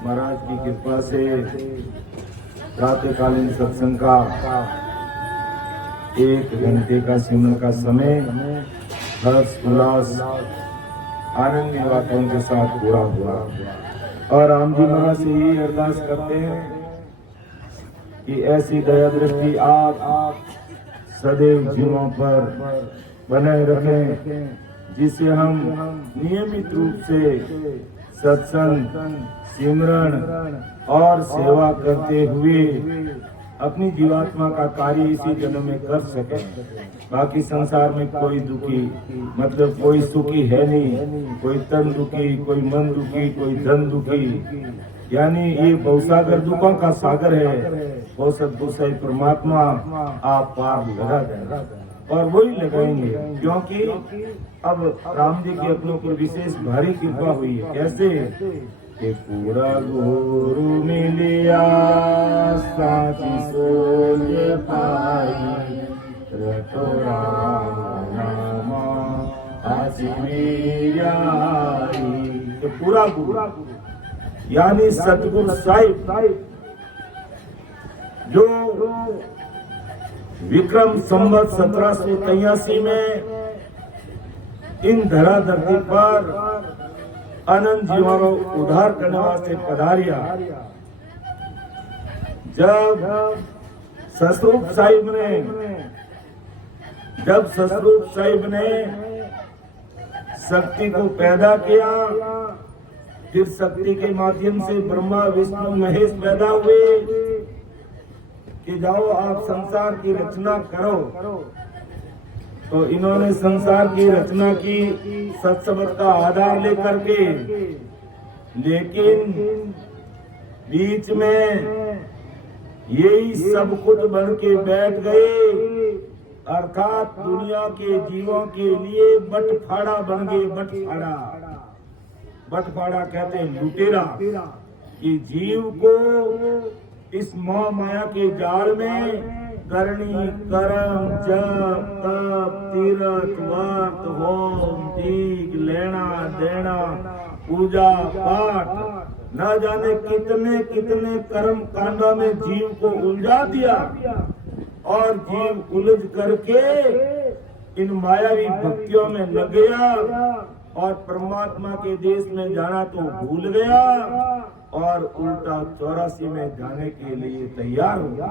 महाराज की कृपा से प्रातःकालीन सत्संग का 1 घंटे का सिमरन का समय हर्ष उल्लास आनंद वातावरण के साथ पूरा हुआ। और राम जी महाराज से यही अरदास करते हैं कि ऐसी दया दृष्टि आप सदैव जीवों पर बनाए रखें, जिससे हम नियमित रूप से सत्संग, सिमरन और सेवा करते हुए अपनी जीवात्मा का कार्य इसी जन्म में कर सके। बाकी संसार में कोई दुखी मतलब कोई सुखी है नहीं, कोई तन दुखी, कोई मन दुखी, कोई धन दुखी, यानी ये बहुसागर दुखों का सागर है। वो सद्गुरु साईं परमात्मा आप पार लगा देंगे और वही लगाएंगे, क्योंकि अब राम जी के अपनों पर विशेष भारी कृपा हुई है। कैसे कि पूरा गुरु मिलिया साची सोच पाई, रटो राम नामा आसी मीराई। तो पूरा गुरु यानी सतगुरु साहिब जो विक्रम संवत 1783 में इन धरा धरती पर अनंत जीवों को उद्धार करने वास्ते पधारिया। जब सतरूप साहिब ने शक्ति को पैदा किया, फिर शक्ति के माध्यम से ब्रह्मा विष्णु महेश पैदा हुए कि जाओ आप संसार की रचना करो। तो इन्होंने संसार की रचना की सत्संग का आधार लेकर के, लेकिन बीच में यही सब कुछ बन के बैठ गए, अर्थात दुनिया के जीवों के लिए बटफाड़ा बन गए। बटफाड़ा कहते हैं लुटेरा, कि जीव को इस मोह माया के जाल में करनी, कर्म, जप, तप, तीर्थ, व्रत, होम, दीग, लेना देना, पूजा पाठ, न जाने कितने कितने कर्म कांडों में जीव को उलझा दिया, और जीव उलझ करके इन मायावी भक्तियों में लग गया और परमात्मा के देश में जाना तो भूल गया और उल्टा 84 में जाने के लिए तैयार हुआ।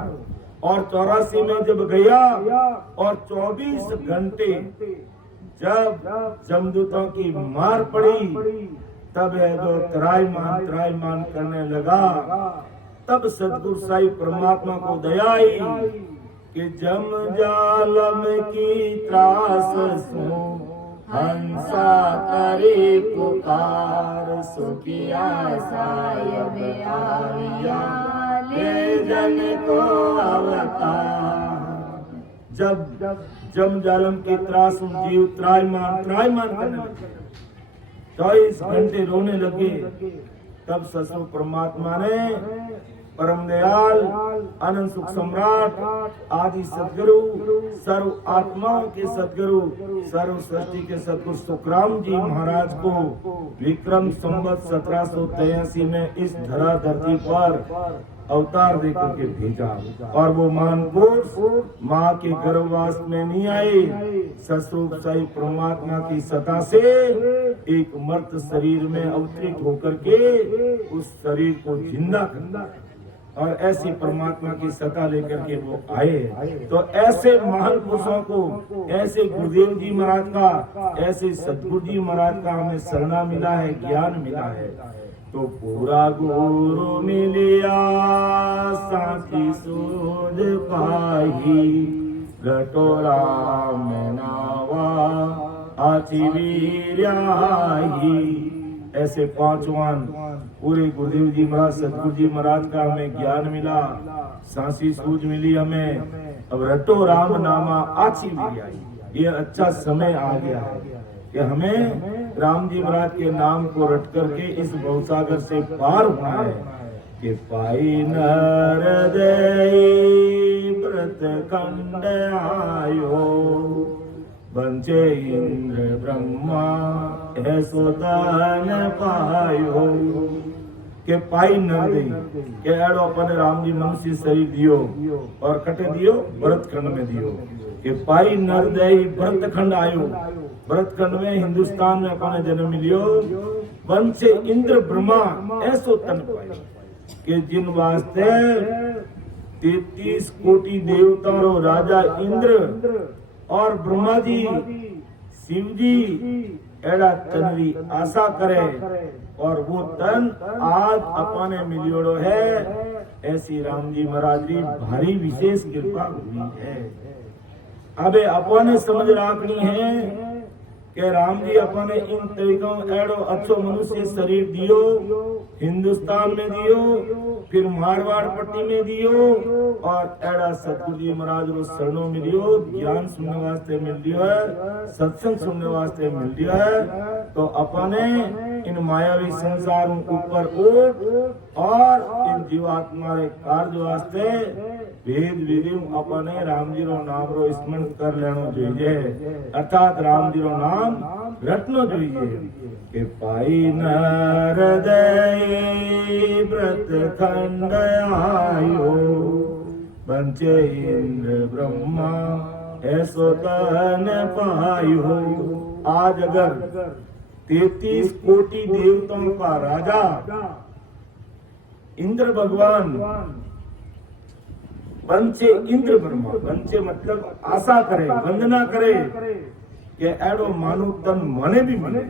और 84 में जब गया और 24 घंटे जब जमदूतों की मार पड़ी, तब है जो त्रायमान करने लगा। तब सतगुरु साईं परमात्मा को दया आई कि जम जालम की त्रास सो हंसा करे पुकार, सुखिया साहिब आविया ले जन को अवतार। जब जम जालम की त्रास जीव त्रायमान करने लगे, 24 घंटे रोने लगे। तब ससुर परमात्मा ने परम दयाल अनंत सुख सम्राट आदि सदगुरु, सर्व आत्माओं के सदगुरु, सर्व सृष्टि के सदगुरु सुखराम जी महाराज को विक्रम संवत 1783 में इस धरा धरती पर अवतार देकर के भेजा। और वो मानपुरुष माँ के गर्भवास में नहीं आए, सतरूप साईं परमात्मा की सत्ता से एक मर्त शरीर में अवतरित होकर के उस शरीर को जिंदा करना, और ऐसी परमात्मा की सत्ता लेकर के वो आए। तो ऐसे महान पुरुषों को, ऐसे गुरुदेव जी महाराज का, ऐसे सतगुरु जी महाराज का हमें शरणा मिला है, ज्ञान मिला है। तो पूरा गुरु मिलिया साची सूझ पाही, रटो राम नावा आची वीर्याही। ऐसे पांचवान पूरे गुरुदेव जी महाराज, सतगुरु जी महाराज का हमें ज्ञान मिला, सांसी सूझ मिली हमें। अब रटो राम नामा आची वीर्याही, ये अच्छा समय आ गया है कि हमें राम जी महाराज के नाम को रट करके इस भवसागर से पार होना है। कि पाई नर देई व्रत खंड आयो, बंचे इंद्र ब्रह्मा ऐसो दान पायो के पाई न दे के एड़ो अपने राम जी मनुष्य शरीर दियो और कटे दियो भरत खंड में दियो के पाई नर दे भरत खंड आयो भरत खंड में हिंदुस्तान में अपने जन्म मिलियो बंचे इंद्र ब्रह्मा ऐसो तन पायो के जिन वास्ते 33 कोटि देवताओं राजा इंद्र और ब्रह्मा जी शिव जी एड़ा तन री आशा करे और वो तन आज अपने मिलियोड़ो है ऐसी राम जी महाराज की भारी विशेष कृपा हुई है। अबे अपने समझ राखनी है कि राम जी अपने इन तरीकों एड़ो अच्छो मनुष्य शरीर दियो हिंदुस्तान में दियो फिर मारवाड़ पट्टी में दियो और एड़ा सतगुरु जी महाराज रो शरणों में दियो ज्ञान सुनने वास्ते मिल दियो है सत्संग सुनने वास्ते मिल दियो है तो अपने इन मायावी संसार ऊपर उठ और इन जीवात्मा रे कार्य वास्ते वेद विधि अपने राम जी रो नाम रो स्मरण कर लेनो जोईए अर्थात राम जी रो नाम रटनो जोईए के पाई नरदय व्रत खंड आयो बंचे इंद्र ब्रह्मा ऐसो तन पायो। आज अगर 33 कोटि देवताओं का राजा इंद्र भगवान बंचे इंद्र ब्रह्मा बंचे मतलब आशा करे वंदना करे कि एड़ो मानो तन मने भी मिले।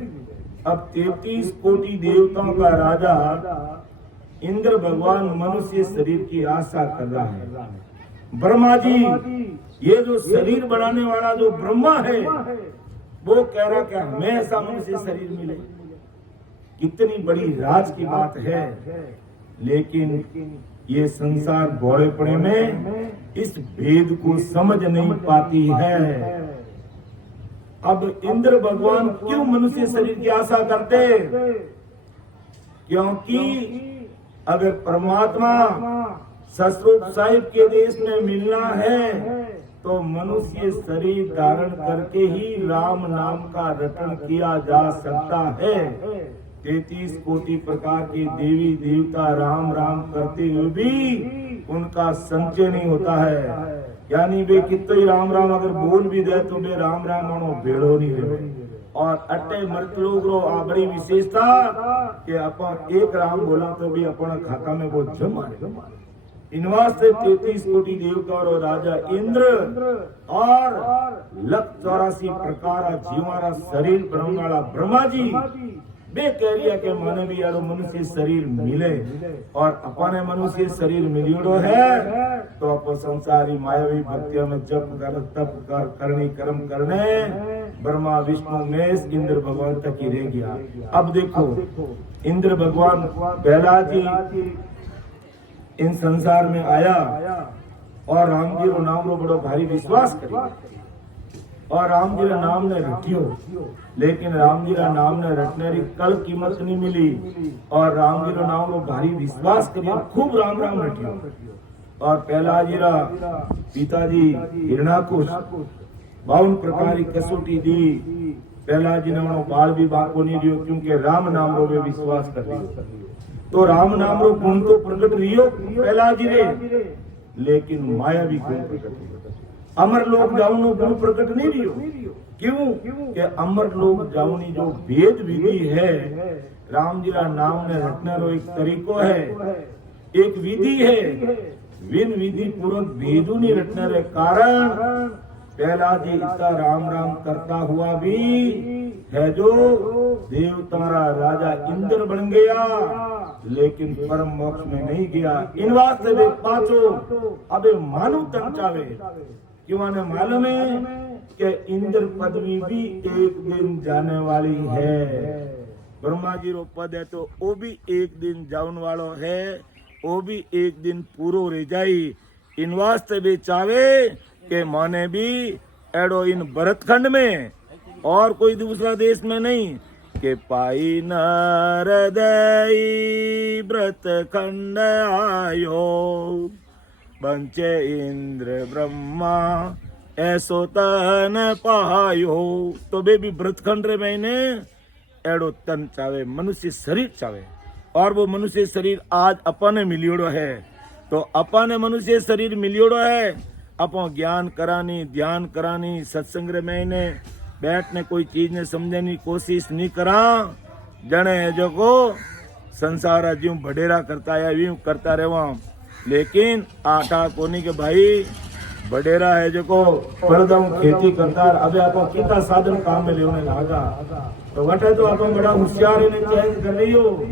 अब 33 कोटि देवताओं का राजा इंद्र भगवान मनुष्य शरीर की आशा कर रहा है। ब्रह्मा जी ये जो शरीर बनाने वाला जो ब्रह्मा है वो कह रहा कि हमें ऐसा मनुष्य शरीर मिले कितनी बड़ी राज की बात है। लेकिन ये संसार भोलेपने में इस भेद को समझ नहीं पाती है। अब इंद्र भगवान क्यों मनुष्य शरीर की आशा करते? क्योंकि अगर परमात्मा ससरूप साहिब के देश में मिलना है तो मनुष्य शरीर धारण करके ही राम नाम का रटन किया जा सकता है। 33 कोटि प्रकार के देवी देवता राम राम करते हुए भी उनका संचय नहीं होता है। यानी वे कितने ही राम राम अगर बोल भी दे तो वे राम राम मानो भेड़ो नहीं रहे। और अट्टे मृत लोग रो आ बड़ी विशेषता कि अपन एक राम बोला तो भी अपना खाता में वो जमा इन वास्ते 33 कोटि देवता और राजा इंद्र और 184 प्रकार जीवारा शरीर बनाने वाला ब्रह्मा जी वे कह रिया के माने भी यारो मनुष्य शरीर मिले और अपने मनुष्य शरीर मिलियोड़ो है तो अपन संसारी मायावी भक्तियों में जप कर तप कर करनी कर्म करने ब्रह्मा विष्णु महेश इंद्र भगवान तक ही रह गया। अब देखो इंद्र भगवान पहला जी इन संसार में आया और राम जी रो नाम रो बड़ो भारी विश्वास करियो और राम जी रा नाम ने रटियो। लेकिन राम जी रा नाम ने रटने री कल कीमत नहीं मिली और राम जी रो नाम रो भारी विश्वास करियो खूब राम राम रटियो। और पहला जी रा पिताजी हिरणाकुश 52 प्रकार की कसौटी दी। पहला जी ने बाल भी बाको नहीं दियो क्योंकि राम नाम रो वे विश्वास कर दियो तो राम नाम रो गुण तो प्रकट रियो पहला जी रे लेकिन माया भी गुण प्रकट अमर लोग जाऊनो गुण प्रकट नहीं रियो। क्यों कि अमर लोग जाऊनी जो भेद विधि है राम जी रा नाम ने रटने रो एक तरीको है एक विधि है विन विधि पूर्वक भेदू नहीं रटने रे कारण पहला जी इसका राम राम करता हुआ भी है जो देवतारा राजा इंद्र बन गया लेकिन परम मोक्ष में नहीं गया। इन वास्ते वे पांचों अबे मानो तन चावे क्यों ने मालूम है कि इंद्र पदवी भी एक दिन जाने वाली है। ब्रह्मा जी रो पद है तो वो भी एक दिन जाने वालो है वो भी एक दिन पूरो रह जाई। इन वास्ते वे चावे के माने भी एडो इन भरतखंड में और कोई दूसरा देश में नहीं के पाई नरदई व्रत खंड आयो बंचे इंद्र ब्रह्मा ऐसो तन पायो तो बेबी व्रतखंड रे महीने एड़ो तन चावे, मनुष्य शरीर चावे। और वो मनुष्य शरीर आज अपने मिलियोड़ो है। तो अपने मनुष्य शरीर मिलियोड़ो है, अपन ज्ञान करानी, ध्यान करानी, सत्संग रे महीने बैठने कोई चीज ने समझने की कोशिश नहीं करा। जने जो को संसार ज्यों बडेरा करता है यूं करता रहवा। लेकिन आटा कोनी के भाई बडेरा है जो को परदम खेती करता है। अबे आप कितना साधन काम में लेने लागा तो वटे तो आप बड़ा होशियार ने चेंज कर रही हो।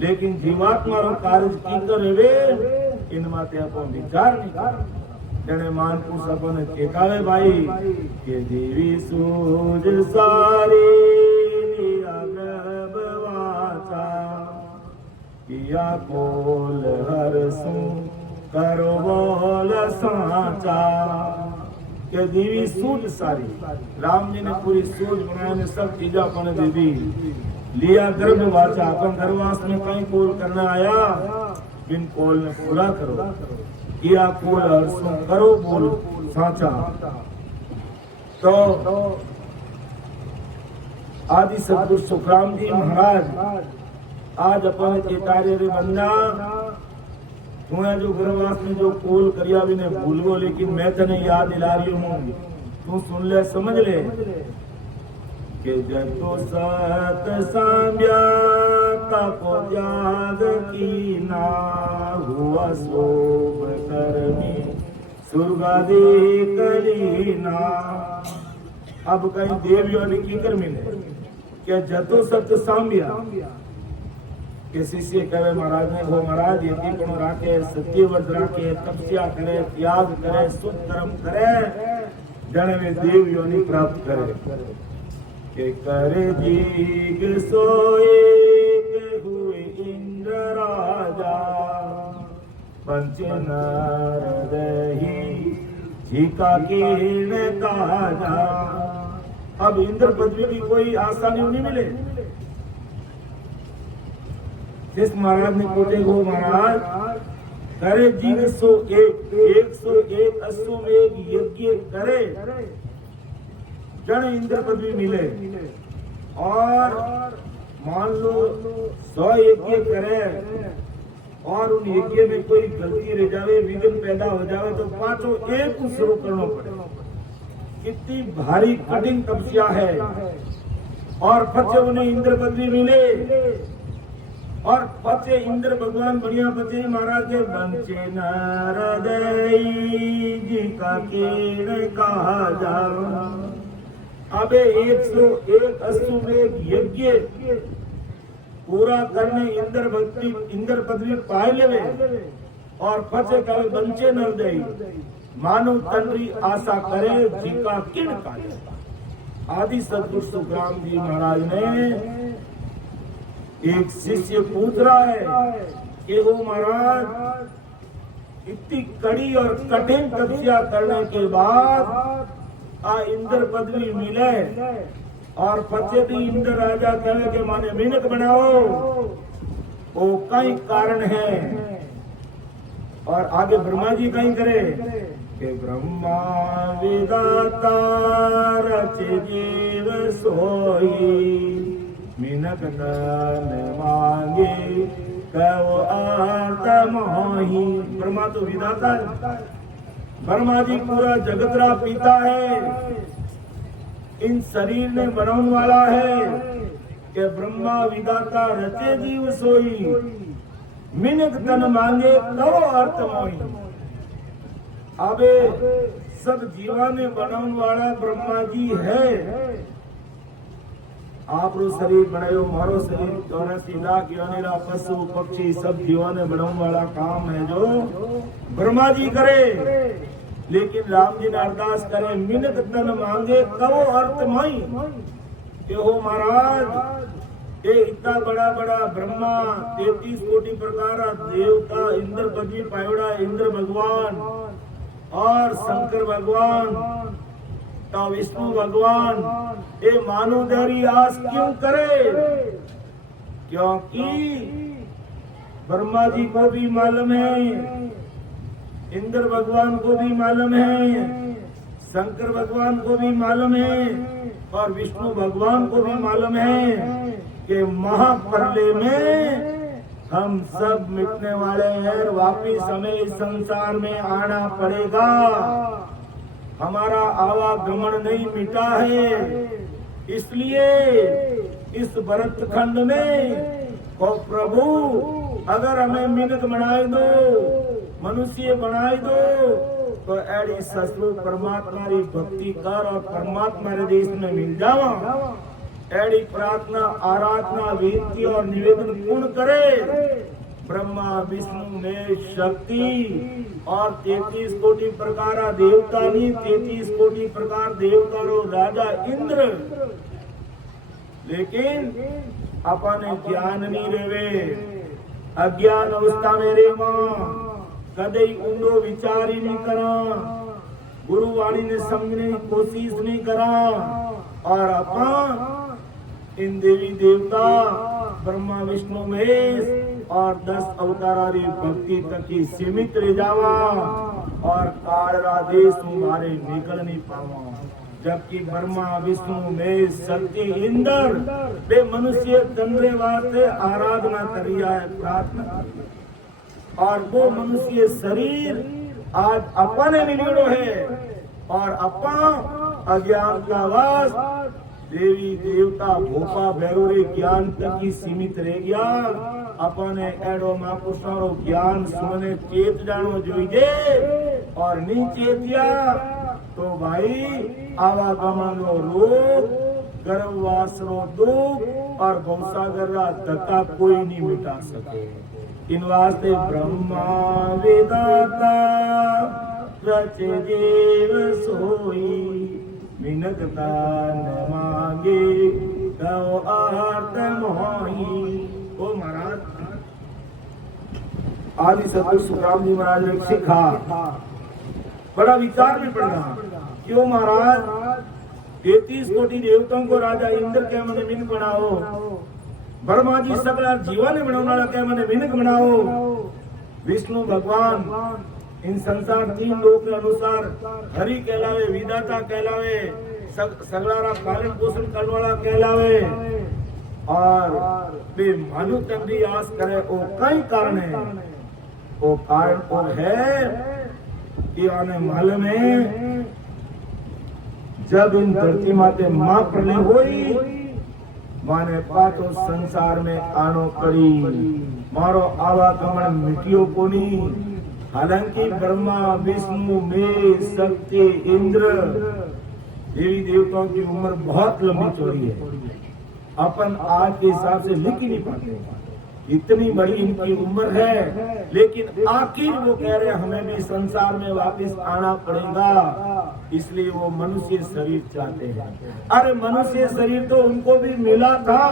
लेकिन जीवात्मा रो कार्य की करे इन माते आप विचार नहीं कर। जने मानपुर सबो ने चेतावे भाई के देवी सूझ सारी वाचा किया बोल हर सु करो बोल साचा। के देवी सूझ सारी, राम जी ने पूरी सूझ बनाया ने सब चीजा अपने दे दी। लिया गर्भ वाचा, अपन गर्भवास में कहीं कोल करना आया, बिन कोल ने पूरा करो। किया कोल हर्षों करो बोल साचा। तो आदि सदगुरु सुखराम जी महाराज आज अपन चेतारे रे बंदा तुम्हें जो गर्भवास में जो कोल करिया भी ने भूल गो। लेकिन मैं तने याद दिला रही हूँ, तू सुन ले समझ ले कि जब तो सत सांब्या तपो जाग की ना हुआ सोभ करमी सुरगादी कलीना। अब कहीं देवियों ने की कर मिले क्या जतो सत सांब्या के शिष्य कहे महाराज ने वो महाराज यदि गुण राखे, सत्य व्रत राखे, तपस्या करे, त्याग करे, शुद्ध कर्म करे, जन वे देव योनि प्राप्त करे। के करे जीग सोए के हुए इंद्र राजा पंच नरदही झिका कीर्ण ताजा। अब इंद्र पदवी की कोई आसानी नहीं मिले। जिस महाराज ने पूछे वो महाराज करे जी 101 अश्वमेध यज्ञ करे जन इंद्र पदवी मिले। और मान लो 100 यज्ञ करे और उन यज्ञ में कोई गलती रह जावे, विघ्न पैदा हो जावे तो पांचों एक शुरू करना पड़े। कितनी भारी कठिन तपस्या है। और पचे उन्हें इंद्र पदवी मिले। और पचे इंद्र भगवान बढ़िया पचे महाराज के बंचे नारदई जी का कीर्ण कहा जाओ। अबे 101 अश्वमेध यज्ञ पूरा करने इंद्र पदवी पाए लेवे। और पचे कहे बंचे नरदई मानव तंत्री आशा करे जी का कीर्ण कहा। आदि सदगुरु सुखराम जी महाराज ने एक शिष्य पूछ रहा है कि वो महाराज इतनी कड़ी और कठिन तपस्या करने के बाद इंद्र पदवी मिले और पचे भी इंद्र राजा कहने के माने मेहनत बनाओ, वो कई कारण है। और आगे ब्रह्मा जी कहीं करे कि ब्रह्मा विदाता रचे जीव सोई मिनक न मांगे कहो आर्त मोही। ब्रह्मा तो विधाता है, ब्रह्मा जी पूरा जगतरा पीता है, इन शरीर ने बनाने वाला है कि ब्रह्मा विधाता रचे जीव सोई मिनक तन मांगे कहो अर्थ मोही। अबे सब जीवा ने बनाने वाला ब्रह्मा जी है। आप रो शरीर बनायो, मारो शरीर 84 लाख योनिरा पशु पक्षी सब जीवा ने बनाने वाला काम है जो ब्रह्मा जी करे। लेकिन राम जी ने अरदास करे मिनक तन मांगे कहो अर्थ मोई कि हो महाराज ये इतना बड़ा बड़ा ब्रह्मा 33 कोटि प्रकार देवता इंद्र पदवी पायोड़ा इंद्र भगवान और शंकर भगवान तो विष्णु भगवान ये मानवदारी आस क्यों करे? क्योंकि ब्रह्मा जी को भी मालूम है, इंद्र भगवान को भी मालूम है, शंकर भगवान को भी मालूम है और विष्णु भगवान को भी मालूम है कि महाप्रलय में हम सब मिटने वाले हैं, वापिस हमें इस संसार में आना पड़ेगा। हमारा आवागमन नहीं मिटा है, इसलिए इस भरत खंड में ओ प्रभु अगर हमें मिनट बनाए दो, मनुष्य बनाए दो, तो ऐडी ससुर परमात्मा री भक्ति कर और परमात्मा रे देश में मिल जावा। ऐडी प्रार्थना आराधना विनती और निवेदन पूर्ण करे। ब्रह्मा विष्णु में शक्ति और 33 कोटि प्रकार देवता नहीं, 33 कोटि प्रकार देवता रो राजा इंद्र, लेकिन अपने ज्ञान नहीं रेवे, अज्ञान अवस्था में रेवा, कदे ऊंडो विचार ही नहीं करा, गुरुवाणी ने समझने की कोशिश नहीं करा और अपन इन देवी देवता ब्रह्मा विष्णु महेश और 10 अवतारी भक्ति तक ही सीमित रह जावा और काल देश तुम्हारे निकल नहीं पावा। जबकि ब्रह्मा विष्णु महेश शक्ति इंद्र वे मनुष्य तंद्रे वास्ते आराधना करिया है, प्रार्थना करिया, और वो मनुष्य शरीर आज अपने मिलियो है और अपन अज्ञान का वास देवी देवता भोपा भैरोरे ज्ञान तक ही सीमित रह गया। अपने एडो महापुरुषों ज्ञान सुनने चेत जानो जोईजे और नहीं चेतिया तो भाई आवागमन रो रोग, गर्भवास रो दुख और भवसागर रा धक्का कोई नहीं मिटा सके। इन वास्ते ब्रह्मा वेदाता रचे जीव सोई, मिनकता न मांगे तो आर्त मोही। ओ महाराज आदि सतगुरु सुखराम जी महाराज ने सिखा, बड़ा विचार में पड़ना। क्यों महाराज 33 कोटि देवताओं को राजा इंद्र के मने मिन बनाओ, ब्रह्मा जी सकला जीवन बनाने के मने मिनक बनाओ, विष्णु भगवान इन संसार 3 लोक के अनुसार हरि कहलावे, विधाता कहलावे, सगलारा पालन पोषण करने वाला कहलावे और वे मानु तक भी आस करे। वो कई कारण है, वो कारण वो है कि आने मालूम है जब इन धरती माते मां प्रलय हुई माने पातो संसार में आनो पड़ी, मारो आवागमन मिटियो कोनी। हालांकि ब्रह्मा विष्णु में शक्ति इंद्र देवी देवताओं की उम्र बहुत लंबी चौड़ी है, अपन आज के हिसाब से लिख ही नहीं पाते, इतनी बड़ी इनकी उम्र है। लेकिन आखिर वो कह रहे हमें भी संसार में वापस आना पड़ेगा, इसलिए वो मनुष्य शरीर चाहते हैं। अरे मनुष्य शरीर तो उनको भी मिला था,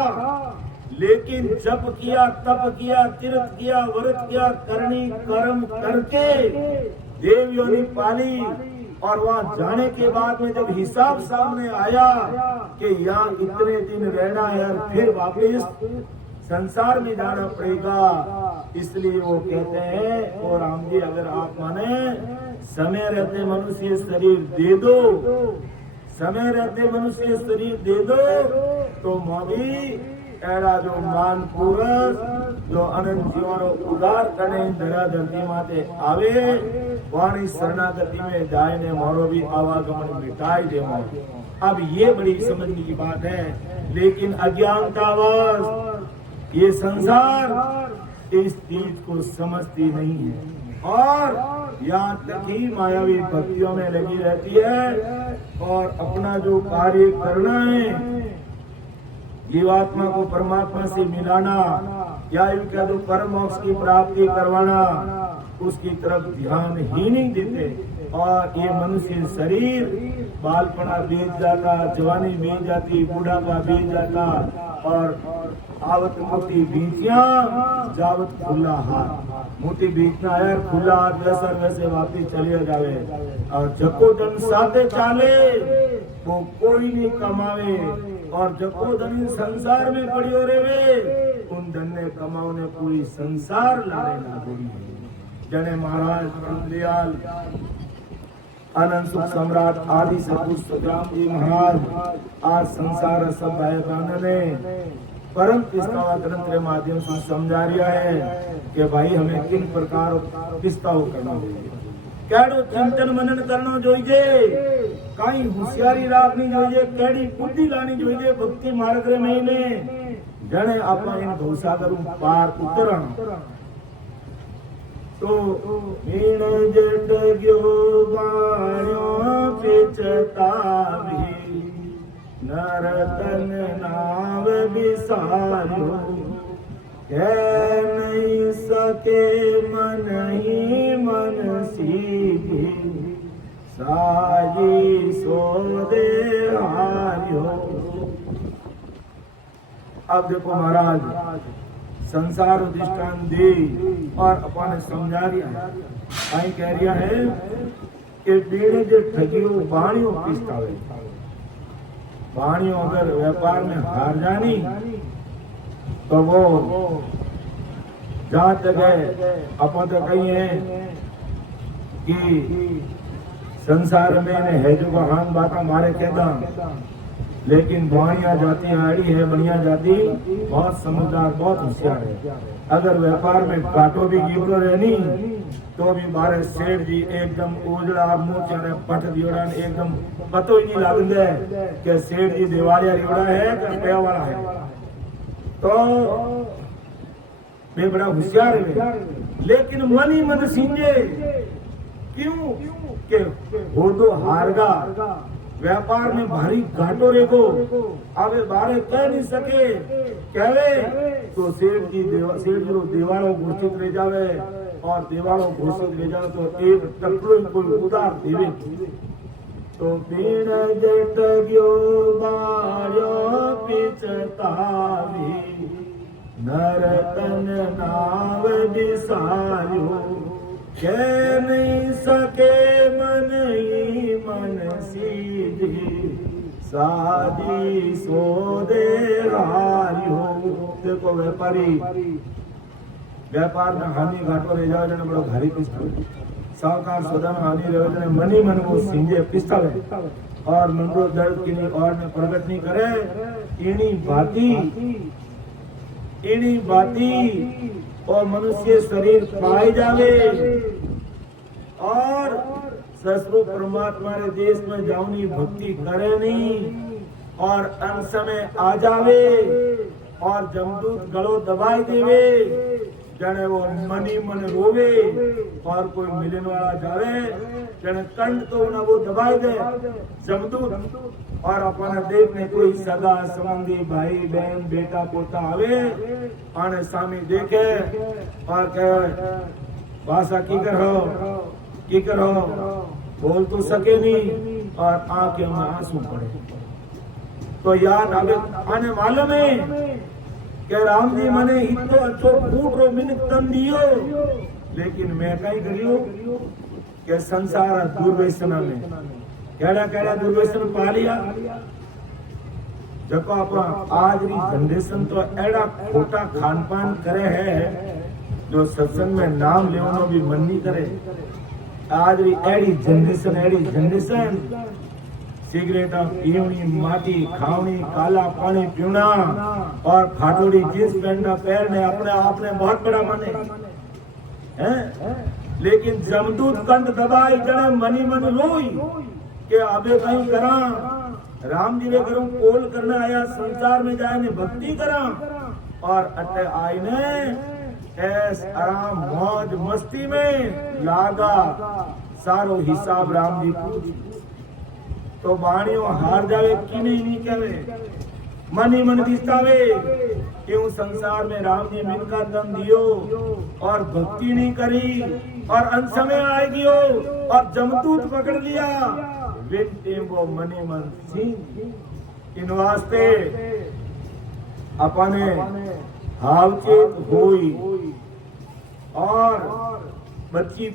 लेकिन जप किया, तप किया, तीर्थ किया, व्रत किया, करनी कर्म करके देव योनि पाली और वहां जाने के बाद में जब हिसाब सामने आया कि यहाँ इतने दिन रहना है और फिर वापस संसार में जाना पड़ेगा, इसलिए वो कहते हैं ओ राम जी अगर आप माने समय रहते मनुष्य शरीर दे दो, समय रहते मनुष्य शरीर दे दो तो मौवी एड़ा जो मान पुरुष जो अनंत जीवन उदार करने धरा धरती माते आवे वाणी शरणागति में जाए ने मोरो भी आवागमन मिटाई दे। अब ये बड़ी समझने की बात है, लेकिन अज्ञानतावश ये संसार इस चीज को समझती नहीं है और यहाँ तक ही मायावी भक्तियों में लगी रहती है और अपना जो कार्य करना है जीवात्मा को परमात्मा से मिलाना या यूं कह दो परम मोक्ष की प्राप्ति करवाना, उसकी तरफ ध्यान ही नहीं देते। और ये मनुष्य शरीर बालपना बीत जाता, जवानी बीत जाती, बूढ़ापा बीत जाता और आवत मोती बीतिया जावत खुला हाथ, मोती बीतना है खुला हाथ वैसा वैसे वापिस चले जावे और जको धन साथे चाले वो कोई नहीं कमावे और जको धन संसार में पड़ियो रेवे उन धन ने कमाओ ने पूरी संसार लारे ना गोरी। जने महाराज ब्रह्मदयाल अनंत सुख सम्राट आदि सतपुरुष सुखराम जी महाराज आज संसार सब भाई बहनों ने परम पिस्तावा ग्रंथ के माध्यम से समझा रिया है कि भाई हमें किन प्रकार पिस्ताव करना चाहिए, केड़ो चिंतन मनन करना जोईजे, कई होशियारी राखनी जोईजे, केड़ी बुद्धि लानी जोईजे भक्ति मार्ग रे महीने जने आपा इन भवसागर पार उतरण। तो मीण जट गयो बाणो पिचतावी नरतन नाव बिसारो, कह नहीं सके मन ही मन सीधी साजी सो दे हारियो। अब देखो महाराज संसार दृष्टांत दे और अपन समझा रिया है, आई कह रिया है कि बीड़े जो ठगियो बाणियों पिस्तावे, बाणियों अगर व्यापार में हार जानी तो वो जहां तक है अपन तो कही है कि संसार में है जो हान बात मारे कहता, लेकिन बाणिया जाति आड़ी है, बढ़िया जाति बहुत समझदार बहुत होशियार है। अगर व्यापार में काटो भी गिवरो रहनी तो भी बारे सेठ जी एकदम उजड़ा मुंह चारे पट दियोड़ा एकदम पतो ही नहीं लागंदे कि सेठ जी दिवालिया रिवड़ा है कि रुपया वाला है। तो वे बड़ा होशियार है, लेकिन मन ही मन सींजे क्यों के हो तो हारगा व्यापार में भारी घाटो रेगो आवे बारे कह नहीं सके, कहवे तो सेठ जी दीवारों घोषित रह जावे और दीवारों घोषित रह जावे तो एक टकरो कोई उधार देवे। तो बीण जट गयो बायो पिचतावी नरतन नाव बिसारियो, कह नहीं सके मन ही मन सीधी सादी सो दे हारियो। देखो व्यापारी व्यापार में हानि घाटो रह जावे जने बड़ो भारी पिस्तावे, सावकार सौदा में हानि रहे जने मनी मन वो सिंजे पिस्तावे और मनरो दर्द किनी और ने प्रकट नहीं करे। इनी बाती और मनुष्य शरीर पाए जावे और ससुर परमात्मा रे देश में जाऊनी भक्ति करे नहीं और अंत समय आ जावे और जमदूत गलो दबाई देवे जने वो मनी मन रोवे और कोई मिलन वाला जावे जने कंठ तो ना वो दबाई दे जमदूत और अपना देश में कोई सगा संबंधी भाई बहन बेटा पोता आवे आने सामी देखे और कहे भाषा की करो बोल तो सके नहीं और आंखें में आंसू पड़े। तो याद आने मालूम है कि राम जी मने इतो अच्छो फूट रो मिनट तन दियो, लेकिन मैं कहीं करियो कि संसार दुर्व्यसना में केड़ा दुर्व्यसन पा लिया। जब आप आज री जनरेशन तो एड़ा खोटा खान पान करे है जो सत्संग में नाम लेवनो भी मन नहीं करे। आज री एड़ी जनरेशन सिगरेट पीवनी माटी खावनी काला पानी पीना और फाटोड़ी जींस पहनना पैरने अपने आप में बहुत बड़ा माने हैं, लेकिन जमदूत कंठ दबाई जने मनी मन रोई के आबे कहीं करा राम जी वे करूं कोल करना आया संसार में जाए ने भक्ति करा और अटे आई ने ऐस आराम मौज मस्ती में लागा सारो हिसाब राम जी पूछ। तो बाणियों हार जावे कि नहीं कहे मन ही मन दिस्तावे क्यों संसार में राम जी मिल का दम दियो और भक्ति नहीं करी और अंत समय आएगी और जमदूत पकड़ लिया वो मनी मन सिंह। इन वास्ते अपने हावचेत होई और बच्ची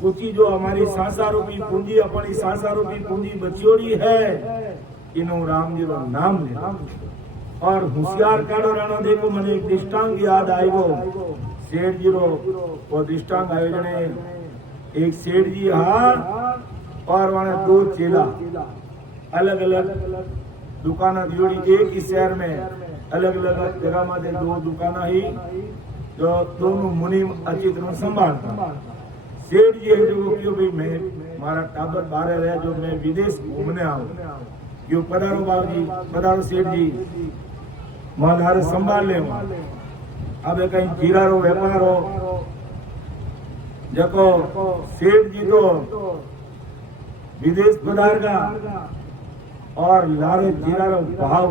कुची जो हमारी सांसारूपी पूंजी अपनी सांसारूपी पूंजी बचियोड़ी है इनो राम जी रो नाम ले और होशियार काढ़ो रहना। देखो मैंने एक दृष्टांत याद आएगो सेठ जी रो वो दृष्टांत आयोजन एक सेठ जी और वहां 2 चेला अलग अलग दुकाना जोड़ी, एक ही शहर में अलग अलग जगह में 2 दुकाना ही जो दोनों मुनिम अच्छी तरह संभालता। सेठ जी है जो क्यों भाई मैं मारा टाबर बाहर रहे जो मैं विदेश घूमने आऊं, क्यों पधारो बाबू जी, पधारो सेठ जी, माधारे संभाल ले। अब कहीं जीरा रो व्यापार हो देखो सेठ जी तो विदेश पधार का और लारे जीरा रो भाव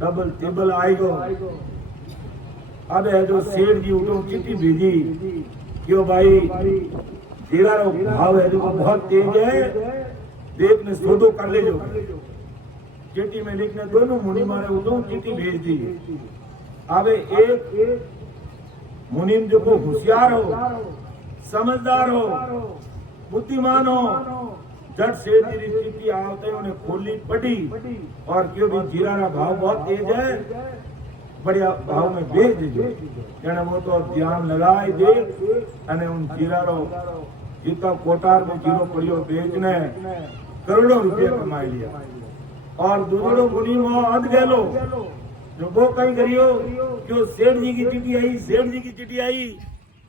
डबल टेबल आएगो। अब है जो सेठ जी उठो चिट्ठी भेजी क्यों भाई जीरा रो भाव है जो बहुत तेज है, देखने सौदो कर ले जो। चिट्ठी में लिखने दोनों मुनि मारे उठो चिट्ठी भेज दी। अब एक मुनिम जो को होशियार हो, समझदार हो, बुद्धिमान हो, जट सेठ जी की चिट्ठी आवते उन्हें खोली पड़ी और क्यों भी जीरा का भाव बहुत तेज है, बढ़िया भाव में बेच दीजिए। यानी वो तो ध्यान लगाए दे अने उन जीरा रो जितना कोटार में जीरो पड़ियो बेचने करोड़ों रुपया कमाई लिया। और दूसरों मुनि वो अध गलो जो वो कहीं करियो क्यों सेठ जी की चिट्ठी आई, सेठ जी की चिट्ठी आई,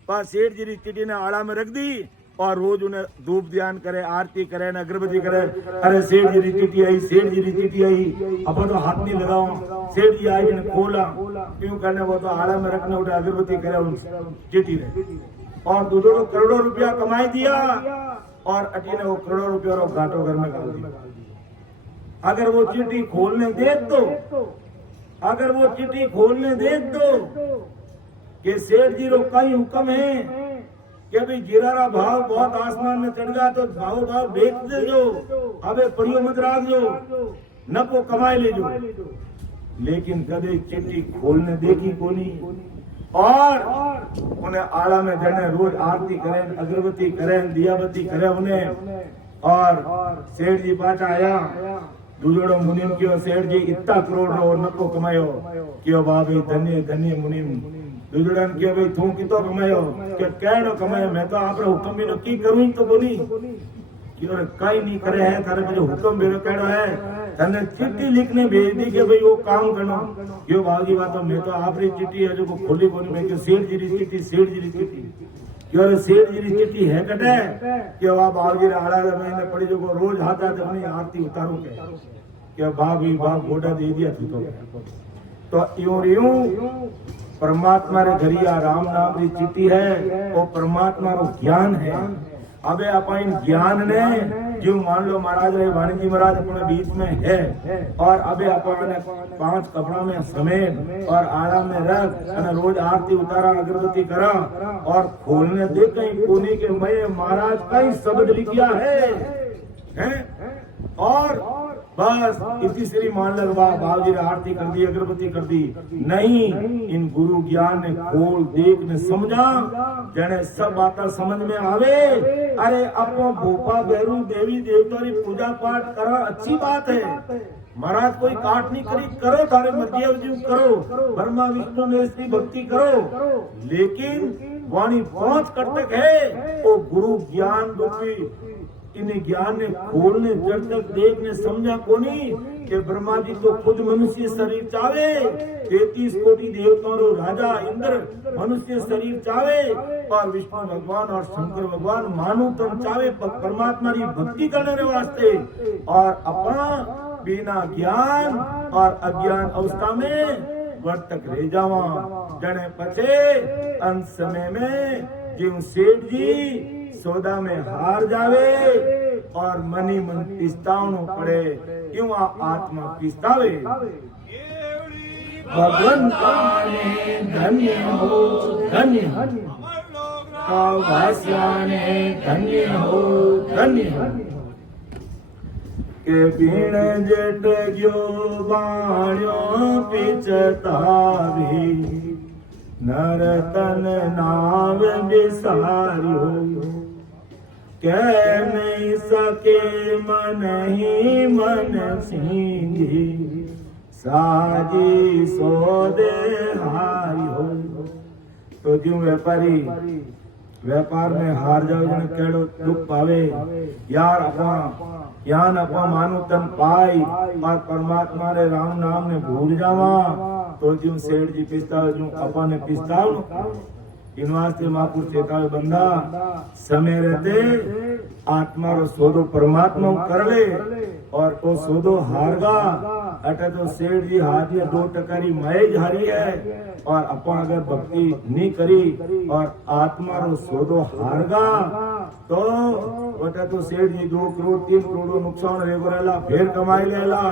पर सेठ जी की चिट्ठी ने आड़ा में रख दी और रोज उन्हें धूप ध्यान करे, आरती करे, न अगरबत्ती करे। अरे सेठ जी की चिट्ठी आई, सेठ जी की चिट्ठी आई, अब तो हाथ नहीं लगाओ, सेठ जी आई ने खोला क्यों करने, वो तो आड़ा में रखने उठे अगरबत्ती करे उन चिट्ठी ने और दूसरों करोड़ों रुपया कमाई दिया और अटी ने वो करोड़ों रुपया और घाटो घर में डाल दिया। अगर वो चिट्ठी खोलने दे तो, अगर वो चिट्ठी खोलने दे तो कि सेठ जी रो कई हुक्म है कि भाई जीरा रा भाव बहुत आसमान में चढ़ गया तो भाव बेच दे जो, अबे पड़ियो मत राख जो, नफो कमाई ले जो। लेकिन कभी चिट्ठी खोलने देखी कोनी और उन्हें आड़ा में जने रोज आरती करें, अगरबत्ती करें, दियाबत्ती करें उन्हें। और सेठ जी पाचा आया दूजोड़ो मुनिम क्यों सेठ जी इतना करोड़ रो नफो कमायो क्यों बाबी धन्य धन्य मुनिम। दूजोड़न क्यों भाई तू कितो कमायो क्या कहनो कमायो, मैं तो आप हुक्म बिनो की करूं तो बोली क्यों कई नहीं करे है थारे मुझे हुक्म बिनो कहनो है, तने चिट्ठी लिखने भेज दी कि भाई वो काम करना क्यों बागी बात मैं तो आप री चिट्ठी है जो खोली कोनी मैं क्यों सेठ जी री चिट्ठी, सेठ जी री चिट्ठी क्यों सेठ जी री चिट्ठी है कटे क्यों आप बागी आड़ा महीने पड़ी जो रोज हाथ आते अपनी आरती उतारू के क्या भाभी बाप गोटा दे दिया तो यूं परमात्मा रे घरिया राम नाम री चिट्ठी है वो परमात्मा रो ज्ञान है। अबे अपन ज्ञान ने जो मान लो महाराज रे वाणिजी महाराज अपने बीच में है और अबे अपन 5 कपड़ा में समेत और आड़ा में रख और रोज आरती उतारा अगरबत्ती करा और खोलने दे कहीं कोने के मैं महाराज कई शब्द लिखिया है और बस इसी श्री मान लगवा बाबूजी ने आरती कर दी, अगरबत्ती कर दी नहीं, इन गुरु ज्ञान ने खोल देख ने समझा जने सब बातें समझ में आवे। अरे अपो भोपा बैरू देवी देवता की पूजा पाठ करा अच्छी बात है, महाराज कोई काट नहीं करी करो, थारे मध्य जीव करो, ब्रह्मा विष्णु महेश की भक्ति करो, लेकिन वाणी पहुंच करतक है वो गुरु ज्ञान रूपी इन्हें ज्ञान ने खोलने जब तक देखने समझा कोनी कि ब्रह्मा जी तो खुद मनुष्य शरीर चावे, 33 कोटि देवताओं रो राजा इंद्र मनुष्य शरीर चावे और विष्णु भगवान और शंकर भगवान मानव तन चावे परमात्मा की भक्ति करने वास्ते और अपना बिना ज्ञान और अज्ञान अवस्था में वर्तक रह जावा जने पछे अंत समय में जिन सेठ जी सौदा में हार जावे और मनी मन पिस्तावनो पड़े क्यों आत्मा पिस्तावे। भगवान ने धन्य हो धन्य भाष्याने धन्य हो धन्य के बीण जेट गयो बाण्यो पिचतावी नर तन नाव बिसारियो कह नहीं सके मन ही मन सिंही साजी सो दे हारी हो। तो जो व्यापारी व्यापार में हार जाओ जने केड़ो दुख पावे यार अपा ज्ञान अपा मानु तन पाई और परमात्मा रे राम नाम ने भूल जावा तो जो सेठ जी पिस्ताव जो अपा ने पिस्ताव इन वास्ते महापुर चेतावे बंदा समय रहते आत्मा रो सोदो परमात्मा कर ले और तो सोदो हारगा अटे तो सेठ जी हाथ में 2 टकारी मैज हारी है और अपन अगर भक्ति नहीं करी और आत्मा रो सोदो हारगा तो अटे तो सेठ जी 2 करोड़ 3 करोड़ नुकसान रेगोरेला फिर कमाई लेला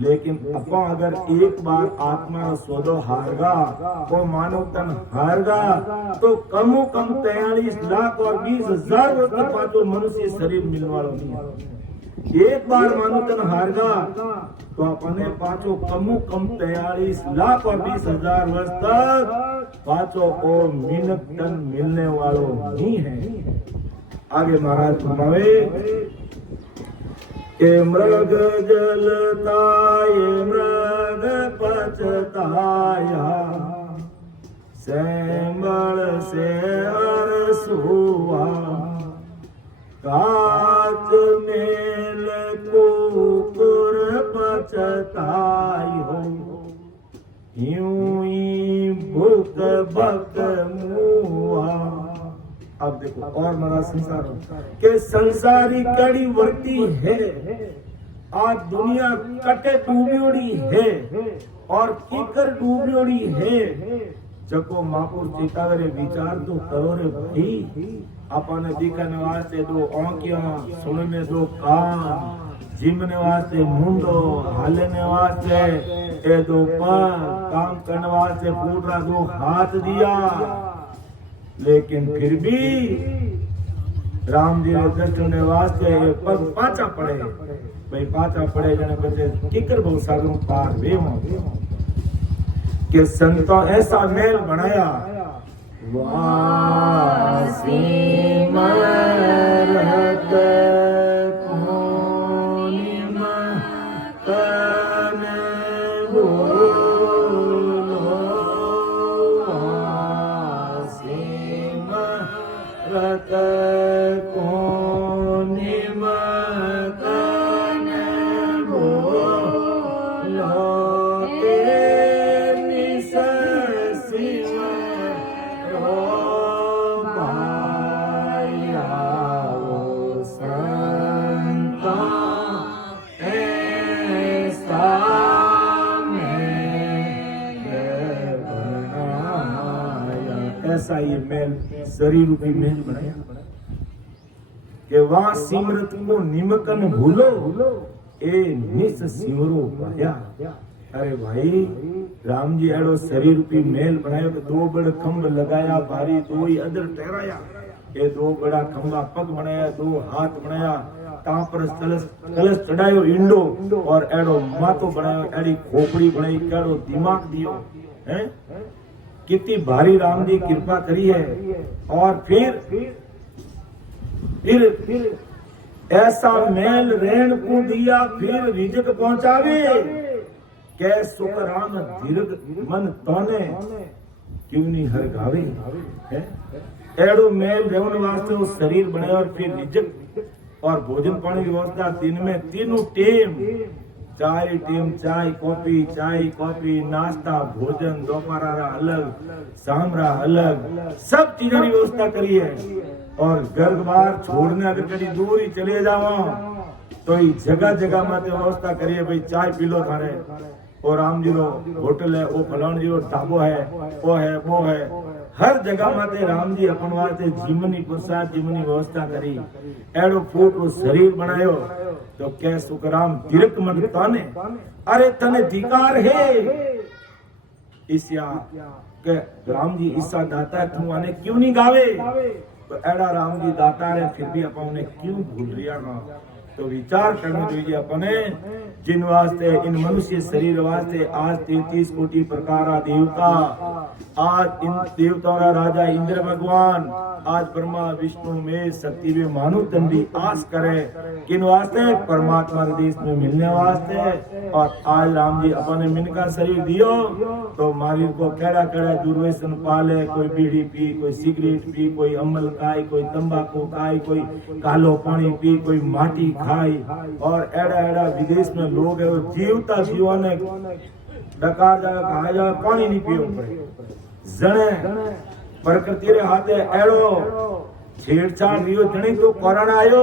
लेकिन अपन अगर एक बार आत्मा रो सोदो हारगा वो मानव तन हारगा तो कम 43 लाख और 20,000 वर्ष का पांचों मनुष्य शरीर मिलने वाला नहीं। एक बार मानो तन हारगा तो अपने पांचों कम 43 लाख और 20,000 वर्ष तक पांचों को मिनट तन मिलने वालों नहीं है। आगे महाराज फरमावे के मृग जलताये मृग पचताया सैंबल से अरसुआ काच मेल कुकुर पचताई हो यूं ही भूख भक मुआ। अब देखो और मरा संसार के संसारी कड़ी वर्ती है आज दुनिया कटे डूबियोड़ी है और कीकर डूबियोड़ी है जको महापुर चेतावरे विचार तो करो रे भाई अपने दिखने वास्ते 2 आंखियां सुनने 2 कान जिमने वास्ते मुंडो हालने वास्ते ये 2 पैर काम करने वास्ते पूरा 2 हाथ दिया लेकिन फिर भी राम जी ने दर्शन वास्ते पग पाचा पड़े भाई पाचा पड़े जने बचे किकर बहुत सागरों पार वे के संतों ऐसा मेल बनाया वासी मरत कोनिम तन बोलो वासी मरत कोनिम तन बोलो ऐसा ये मेल शरीर रूपी मेल बनाया कि वहां सिमरत को निमकन भूलो ए निस सिमरो पाया। अरे भाई राम जी एड़ो शरीर रूपी मेल बनायो तो 2 बड़ खंभ लगाया भारी 2 ही अदर ठहराया ये 2 बड़ा खंभा पग बनाया 2 हाथ बनाया ता पर कलश चढ़ायो इंडो और एड़ो माथो बनायो एड़ी खोपड़ी बनाई केड़ो दिमाग दियो हैं कितनी भारी राम जी कृपा करी है। और फिर ऐसा मेल रेण को दिया फिर रिजक पहुंचावे कै सुख राम दीर्घ मन तोने क्यों नहीं हर गावे है एड़ो मेल रेवन वास्ते वो शरीर बने और फिर रिजक और भोजन पानी की व्यवस्था दिन में 3 टाइम चाय कॉफी नाश्ता भोजन दोपहरा अलग शामरा अलग सब चीजों की व्यवस्था करी है। और घर बार छोड़ने अगर कभी दूर ही चले जाओ तो जगह जगह में व्यवस्था करिए भाई चाय पी लो थाने और राम जी रो होटल है वो फलान जी रो ढाबो है वो है हर जगह माते राम जी अपन वास्ते जीवनी प्रसाद जीवनी व्यवस्था करी एड़ो फूट रो शरीर बनायो तो कै सुखराम तिरक मन ताने अरे तने धिकार है इसया के राम जी ईसा दाता तू आने क्यों नहीं गावे तो एड़ा राम जी दाता है फिर भी अपन उन्हें क्यों भूल रिया ना तो विचार करना चाहिए अपने जिन वास्ते इन मनुष्य शरीर वास्ते आज 33 कोटि प्रकार देवता, आज इन देवताओं का राजा इंद्र भगवान, आज ब्रह्मा विष्णु में शक्ति में मानव तन भी आस करे किन वास्ते परमात्मा के देश में मिलने वास्ते। और आज राम जी अपने मिन का शरीर दियो तो मालिक को केड़ा केड़ा दुर्व्यसन पाले, कोई बीड़ी पी, कोई सिगरेट पी, कोई अमल खाई, कोई तंबाकू खाई, कोई कालो पानी पी, कोई माटी खाई। और एड़ा एड़ा विदेश में लोग है वो जीवता जीवन डकार जाए खाए जाए पानी नहीं पियो जने प्रकृति रे हाथे एड़ो छेड़छाड़ रियो जने तो कोरोना आयो।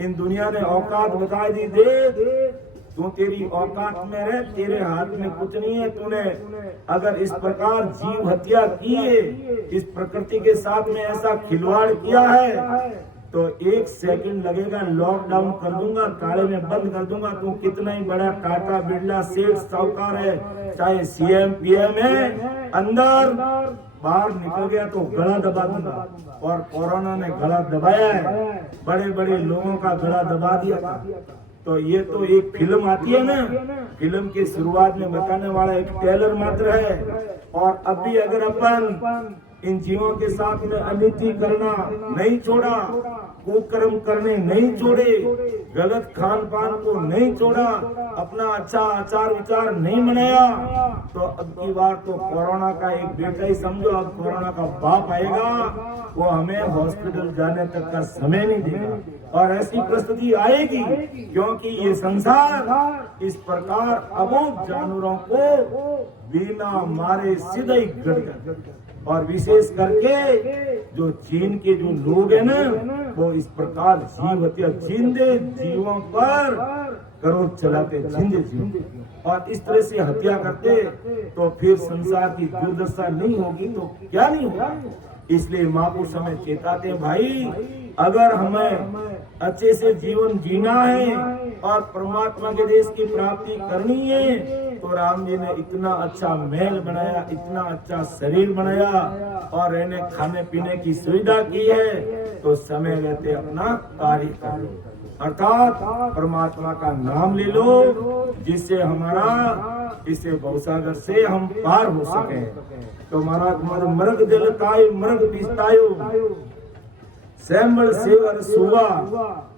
इन दुनिया ने औकात बता दी दे, तू तेरी औकात में रह, तेरे हाथ में कुछ नहीं है। तूने अगर इस प्रकार जीव हत्या की है, इस प्रकृति के साथ में ऐसा खिलवाड़ किया है तो 1 सेकंड लगेगा लॉकडाउन कर दूंगा, ताले में बंद कर दूंगा। तू कितना ही बड़ा टाटा बिरला सेठ साहूकार है, चाहे सीएम पीएम है, अंदर बाहर निकल गया तो गला दबा दूंगा। और कोरोना ने गला दबाया है, बड़े बड़े लोगों का गला दबा दिया था। तो ये तो एक फिल्म आती है ना, फिल्म की शुरुआत में बताने वाला एक ट्रेलर मात्र है। और अभी अगर अपन इन जीवों के साथ में अनिति करना नहीं छोड़ा, कुकर्म करने नहीं छोड़े, गलत खान पान को नहीं छोड़ा, अपना अच्छा आचार विचार नहीं बनाया तो अब की बार तो कोरोना का एक बेटा ही समझो, अब कोरोना का बाप आएगा, वो हमें हॉस्पिटल जाने तक का समय नहीं देगा। और ऐसी परिस्थिति आएगी क्योंकि ये संसार इस प्रकार अबोध जानवरों को बिना मारे सीधे ही गड़ गया। और विशेष करके जो चीन के जो लोग हैं ना, वो इस प्रकार जीव हत्या जिंदे जीवों पर करोड़ चलाते, जिंदे जीव और इस तरह से हत्या करते तो फिर संसार की दुर्दशा नहीं होगी तो क्या नहीं होगा। इसलिए महापुरुष हमें चेताते भाई, अगर हमें अच्छे से जीवन जीना है और परमात्मा के देश की प्राप्ति करनी है तो राम जी ने इतना अच्छा महल बनाया, इतना अच्छा शरीर बनाया और रहने खाने पीने की सुविधा की है, तो समय रहते अपना कार्य करो, अर्थात परमात्मा का नाम ले लो, जिससे हमारा इसे भवसागर से हम पार हो सके। तो महाराज मृग जलताय मृग पिस्तायो सैंबल सेवर सुवा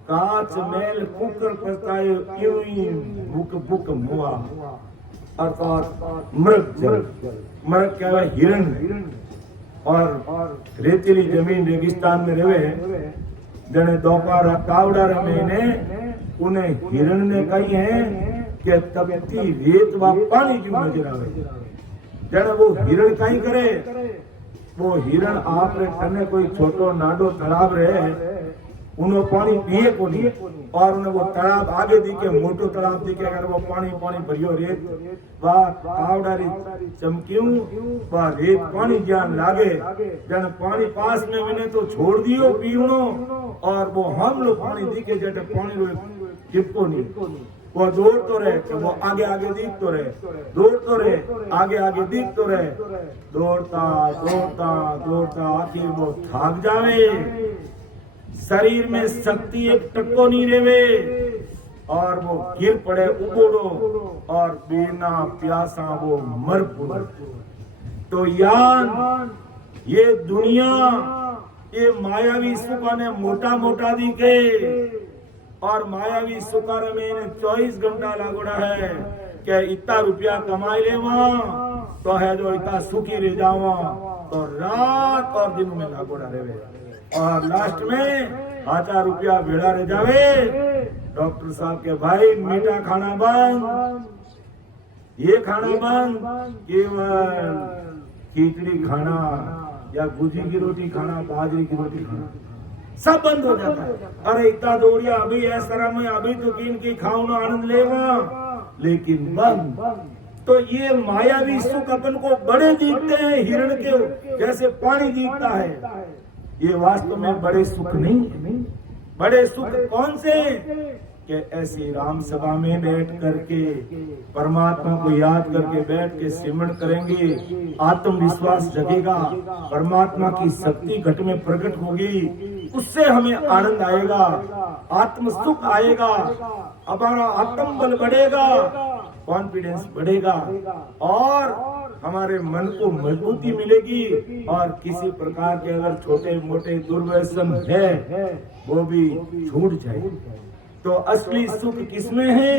काच मेल कुकर पस्तायो यूं बुक बुक मुआ। अर्थात मृग जल, मृग क्या है हिरण, और रेतीली जमीन रेगिस्तान में रहे जने दोपहर कावड़ा रमेने उन्हें हिरण ने कही है कि तपती रेत व पानी क्यों नजर आवे। जने वो हिरण कहीं करे, वो हिरण आप रे कोई छोटो नाडो तालाब रहे उन्हों पानी पिए को नहीं, और उन्हें वो तालाब आगे दिखे मोटो तालाब दिखे, अगर वो पानी पानी भरियो रेत वाह कावड़ारी चमक्यूं वाह रेत पानी ज्ञान लागे, जन पानी पास में मिले तो छोड़ दियो पीवनो, और वो हम लोग पानी दिखे जटे पानी चिपको नहीं, वो दौड़ तो रहे कि वो आगे आगे दिख तो रहे, दौड़ तो रहे आगे आगे दिख तो रहे, दौड़ता दौड़ता दौड़ता आखिर वो थक जावे, शरीर में शक्ति एक टक्को नहीं रेवे और वो गिर पड़े उबोड़ो और बिना प्यासा वो मर पड़े। तो यान ये दुनिया ये मायावी सुखा ने मोटा मोटा दिखे और मायावी सुखा में 24 घंटा लागोड़ा है कि इतना रुपया कमाई लेवा तो है जो इतना सुखी रह जावा, तो रात और दिन में लागोड़ा रहे और लास्ट में 1000 रुपया भेड़ा रह जावे। डॉक्टर साहब के भाई मीठा खाना बंद, ये खाना बंद, केवल खिचड़ी खाना या गुजी की रोटी खाना, बाजरी की रोटी खाना सब बंद हो जाता है। अरे इतना दौड़िया अभी ऐसा में अभी तो किन की खाओ ना आनंद लेगा, लेकिन बंद। तो ये मायावी सुख अपन को बड़े दिखते हैं हिरण के जैसे पानी दिखता है, ये वास्तव में बड़े सुख नहीं है। बड़े सुख कौन से कि ऐसी राम सभा में बैठ करके परमात्मा को याद करके बैठ के सिमरण करेंगे, आत्मविश्वास जगेगा, परमात्मा की शक्ति घट में प्रकट होगी, उससे हमें आनंद आएगा, आत्म सुख आएगा, हमारा आत्मबल बढ़ेगा, कॉन्फिडेंस बढ़ेगा और हमारे मन को मजबूती मिलेगी और किसी प्रकार के अगर छोटे मोटे दुर्व्यसन है वो भी छूट जाए। तो असली सुख किसमें है?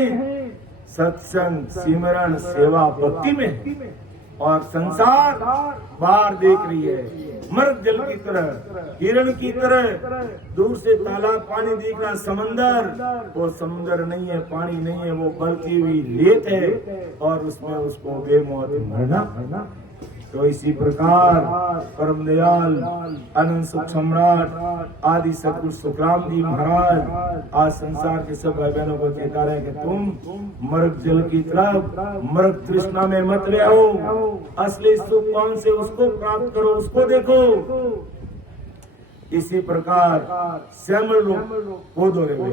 सत्संग, सिमरण, सेवा, भक्ति में है। और संसार बाहर देख रही है, मर्ग जल की तरह, हिरण की तरह, दूर से तालाब पानी दिख रहा, समंदर, वो समंदर नहीं है, पानी नहीं है, वो बलती हुई रेत है और उसमें उसको बेमौत मरना। तो इसी प्रकार परम दयाल अनंत सुख सम्राट आदि सतगुरु सुखराम जी महाराज आज संसार के सब भाई बहनों को चेता रहे कि तुम मर्ग जल की तरफ मर्ग तृष्णा में मत रहो, असली सुख कौन से उसको प्राप्त करो, उसको देखो। इसी प्रकार श्यामल लोग पौधो रहे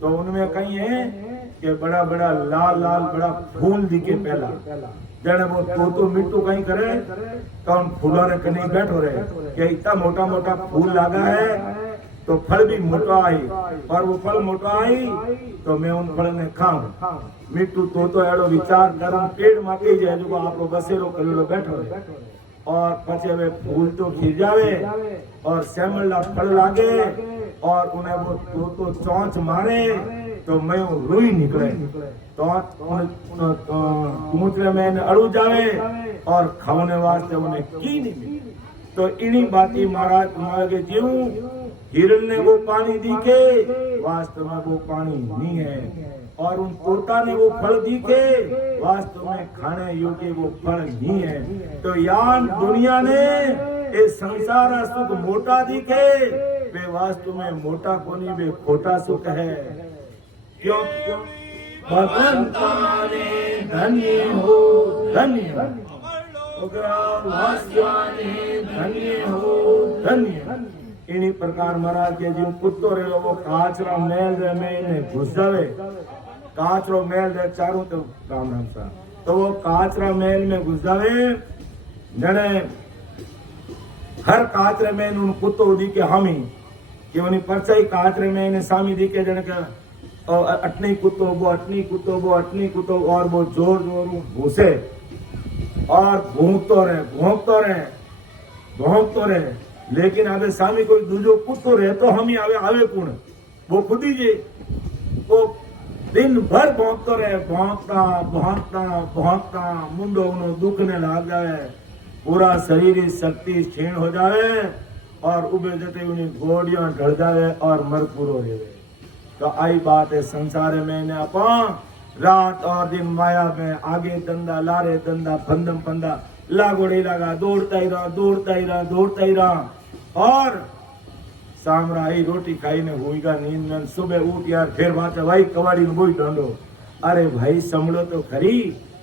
तो उनमें कहीं है कि बड़ा बड़ा लाल लाल बड़ा फूल दिखे पहला जने वो तो मिट्टू कहीं करे कौन फूलों ने कहीं बैठो रहे कि इतना मोटा मोटा फूल लगा है तो फल भी मोटा आई और वो फल मोटा आई तो मैं उन फल ने खाऊं। मिट्टू तो एड़ो विचार कर पेड़ माके जाए जो आप बसेरो करेलो बैठो रहे और पछे वे फूल तो खिल जावे और श्यामला फल लागे और उन्हें वो तो चौंच मारे तो मैं रुई निकले तो मूत्र में अड़ू जावे और खाने वास्ते उन्हें की नहीं। तो इन्हीं बाती महाराज तुम्हारे जीव हिरण ने वो पानी दिखे वास्तव में वो पानी नहीं है और उन तोता ने वो फल दिखे वास्तव में खाने योग्य वो फल नहीं है। तो यान दुनिया ने ये संसार सुख मोटा दिखे वे वास्तव में मोटा कोनी वे खोटा सुख है। क्यों भगवंताने धन्य हो धन्य धन्य हो धन्य। इन्हीं प्रकार महाराज के जीव कुत्तो रे वो काचरा मेल रे में घुस जावे काचरो मेल रे चारों तो राम राम सा तो वो काचरा मेल में घुस जावे जने हर काचरे में उन कुत्तो दी के हामी कि उन्हीं परचाई काचरे में इन्हें सामी दी के जने का अटनी कुत्तो वो अटनी कुत्तो वो अटनी कुत्तो और वो जोर जोर घुसे और भूखतो रहे लेकिन अबे सामी कोई दूजो कुत्तो रहे तो हम ही आवे कौन वो खुद ही जे वो दिन भर भौंकतो रहे भौंकता मुंडो उनो दुखने लाग जाए पूरा शरीर शक्ति क्षीण हो जाए और उबे जते उन्हें गोड़ियां ढल जाए और मर पूरो रहे। तो आई बात है संसार में ने अपा रात और दिन माया में आगे दंदा लारे दंदा फंदम फंदा लागोड़ी लगा दौड़ता ही रहा और सामराही रोटी खाई ने हुईगा नींद में सुबह उठ यार फिर बात भाई कवाड़ी में बोई ढूंढो। अरे भाई संभलो तो खरी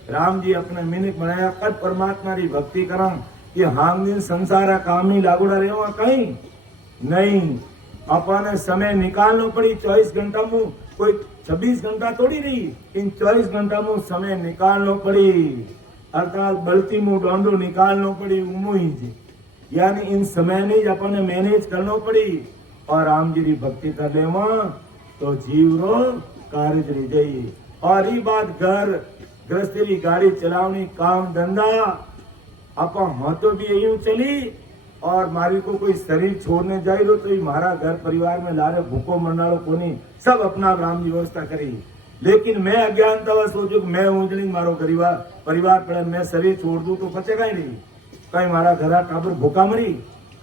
राम जी अपने मिनट बनाया कद परमात्मा की भक्ति करा कि हांग दिन संसारा काम ही लागोड़ा रेवा कहीं नहीं अपने समय निकालना पड़ी 24 घंटा में कोई 26 घंटा थोड़ी रही इन 24 घंटा में समय निकालना पड़ी अर्थात बलती मुंह डोंडो निकालना पड़ी उमो ही जी यानी इन समय नहीं अपने मैनेज करना पड़ी और राम जी की भक्ति कर ले तो जीव रो कार्य चली जाइए। और ये बात घर गृहस्थी की गाड़ी चलावनी काम धंधा अपा हाँ तो भी यही चली और मारी को कोई शरीर छोड़ने जाए तो ही मारा घर परिवार में लारे भूखो मरनारो कोनी सब अपना राम जी व्यवस्था करी लेकिन मैं अज्ञानता सोचू कि मैं ऊंचनी मारो परिवार पड़े मैं शरीर छोड़ दूं तो बचेगा ही नहीं कहीं मारा घरा टाबर भूखा मरी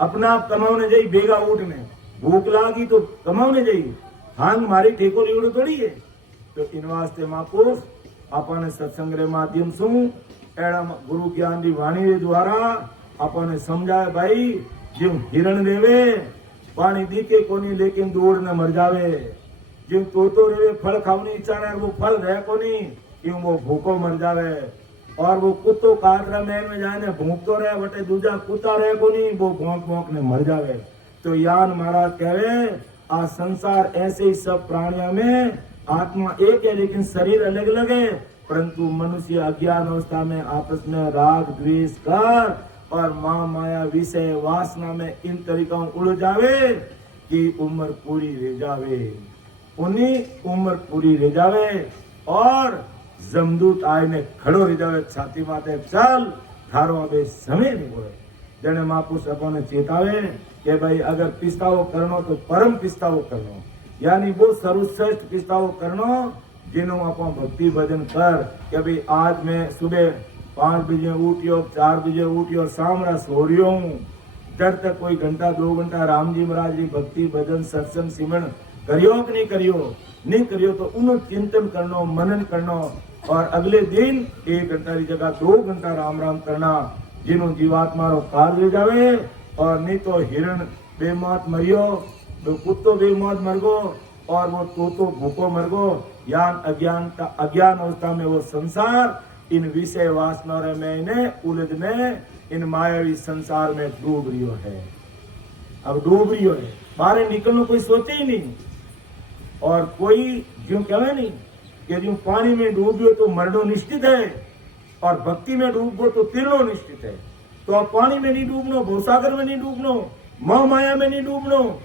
अपना आप कमाने जाई बेगा उठने भूख लागी तो कमाने जाई हांग मारी ठेको लीवड़ो थोड़ी है। तो इन वास्ते महापुरुष अपने सत्संग रे माध्यम से एड़ा गुरु ज्ञान की वाणी रे द्वारा अपने समझाए भाई जिम हिरण देवे पानी दिखे कोनी लेकिन दौड़ न मर जावे जिम तोतो रेवे फल खावनी इच्छा रहे वो फल रहे कोनी क्यों वो भूखो मर जावे और वो कुत्तो काटरा महल में जाए भूखतो रहे बटे दूजा कुत्ता रहे कोनी वो भौंक ने मर जावे। तो यान महाराज कहे आ संसार ऐसे ही सब प्राणियों में आत्मा एक है लेकिन शरीर अलग अलग है परंतु मनुष्य अज्ञान अवस्था में आपस में राग द्वेष कर और माया विषय वासना में इन तरीकों उड़ जावे की उम्र पूरी रह जावे, उन्हीं उम्र पूरी रह जावे और जमदूत आईने खड़ो रह जावे छाती माथे, चल थारो अबे समय नहीं होए। जने महापुरुष अपने चेतावे कि भाई अगर पिस्तावो करनो तो परम पिस्तावो करनो, यानी वो सर्वश्रेष्ठ पिस्तावो करनो जिन्हों अपन भक्ति भजन कर कि भाई आज मैं सुबह 5 बजे उठियो, 4 बजे उठियो, सामरा सो रियो हूँ, जब तक कोई घंटा 2 घंटा राम जी महाराज की भक्ति भजन सत्संग सिमरन करियो कि नहीं करियो तो उन्हें चिंतन करनो, मनन करनो और अगले दिन 1 घंटा की जगह 2 घंटा राम राम करना, जिन्हों जीवात्मा रो काल ले जावे। और नहीं तो हिरण बेमौत मरियो, तो कुत्तो बेमौत मर गो और वो तो भूखो मर गो। अज्ञान अवस्था में वो संसार इन विषय वासना में इन्हें उलझने इन मायावी संसार में डूब रियो है। अब डूब रियो है, बाहर निकलने कोई सोचे ही नहीं। और कोई जो कहे नहीं कि जो पानी में डूबियो तो मरनो निश्चित है और भक्ति में डूबो तो तिरनो निश्चित है। तो अब पानी में नहीं डूबनो, भवसागर में नहीं डूबनो, मोह माया में नहीं डूबनो,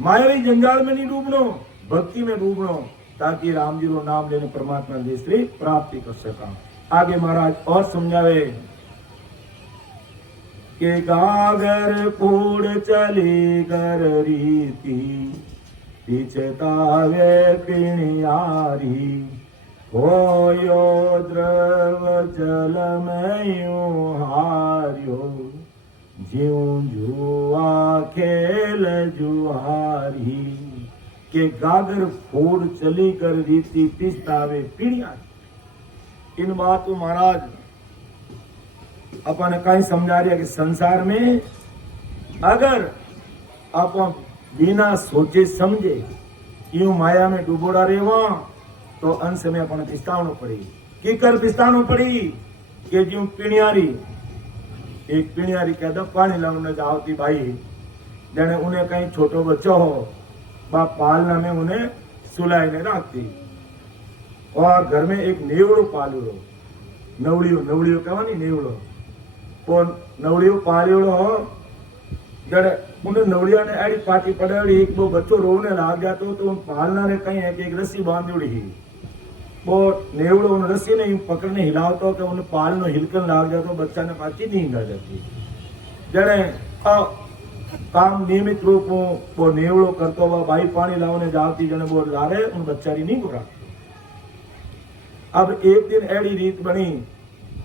मायावी जंजाल में नहीं डूबनो, भक्ति में डूबनो, ताकि राम जी को नाम लेने परमात्मा की प्राप्ति कर सका। आगे महाराज और समझावे कि गागर कूड़ चली कर रीति, पिछतावे पिणियारी, होयो द्रव जल में यूं हार्यो, ज्यों जुआ खेल जुहारी। के गागर फोड़ चली कर रीति, पिछतावे पिणियारी। इन बातों महाराज अपन कहीं समझा रहे कि संसार में अगर अपन बिना सोचे समझे यूं माया में डूबोड़ा रेवा तो अंत में अपन पिस्तावनो पड़ी। की कर पिस्तावनो पड़ी कि जो पिणियारी, एक पिणियारी कह दो पानी लाने जाती भाई, जने उन्हें कहीं छोटो बच्चो हो बा पालना में उन्हें सुलाई ने रखती और घर में एक नेवड़ो पालो, नवड़ियो कहा नहीं नेवड़ो, वो नवड़ियो पालो हो, जड़े उन्हें नवड़िया ने एडी पाटी पड़ाड़ी, एक वो बच्चो रोने लाग गया तो उन पालना ने कहीं है कि एक रस्सी बांधी ही, वो नेवड़ो उन रस्सी ने पकड़ने हिलाओ तो कि उन्हें पालनो हिलकन लाग जातो, बच्चा ने पाची नहीं हिला जाती। जड़े काम नियमित रूप वो नेवड़ो करतो हुआ भाई पानी लाने जाती, जने वो ला रहे उन बच्चारी नहीं बुरा। अब एक दिन एडी रीत बनी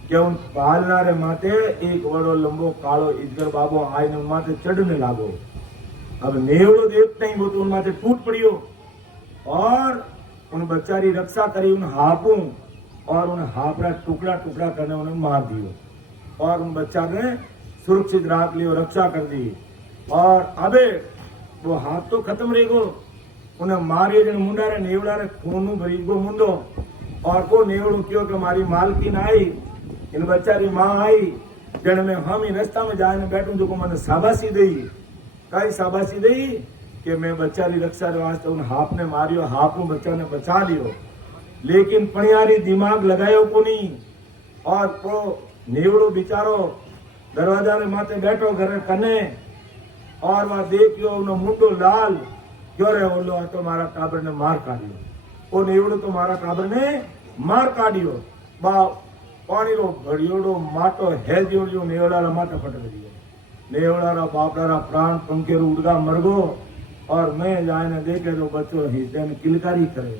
कि उन पालनारे माथे एक बड़ो लंबो कालो इजगर बाबो आईने उन माथे चढ़ने लागो। अब नेवड़ो देखते ही वो तो उन माथे टूट पड़ियो और उन बच्चारी रक्षा करी, उन हापू और उन हापरा टुकड़ा टुकड़ा करने उन्हें मार दियो और उन बच्चा ने सुरक्षित राख लियो, रक्षा कर दी। और अबे वो हाथ तो खत्म रही गो, उन्हें मारियो जन मुंडा रे नेवड़ा रे खून भरी गो मुंडो और वो नेवड़ो क्यों कि हमारी मालकिन आई, इन बच्चारी माँ आई, जन में हम ही रास्ता में जाने बैठूं जो को मैंने शाबाशी दी, कई शाबाशी दी कि मैं बच्चारी रक्षा वास्ते उन हाफ ने मारियो, हाफू बच्चा ने बचा लियो, लेकिन पणियारी दिमाग लगायो को नहीं और वो नेवड़ो बिचारो दरवाजा रे माथे बैठो घर कने और वहां देखियो उन्हें मुंडो लाल क्यों रे बोलो तो मारा टाबर ने मार काढ़ियो, वो नेवड़ो तो मारा टाबर ने मार काढ़ियो, बा पानी रो घड़ियोड़ो माटो है जो नेवड़ा रा माथा पट दियो, नेवड़ा रा बापड़ा रा प्राण पंखे रो उड़गा मरगो और मैं जाने देखे तो बच्चों ही जन किलकारी करे,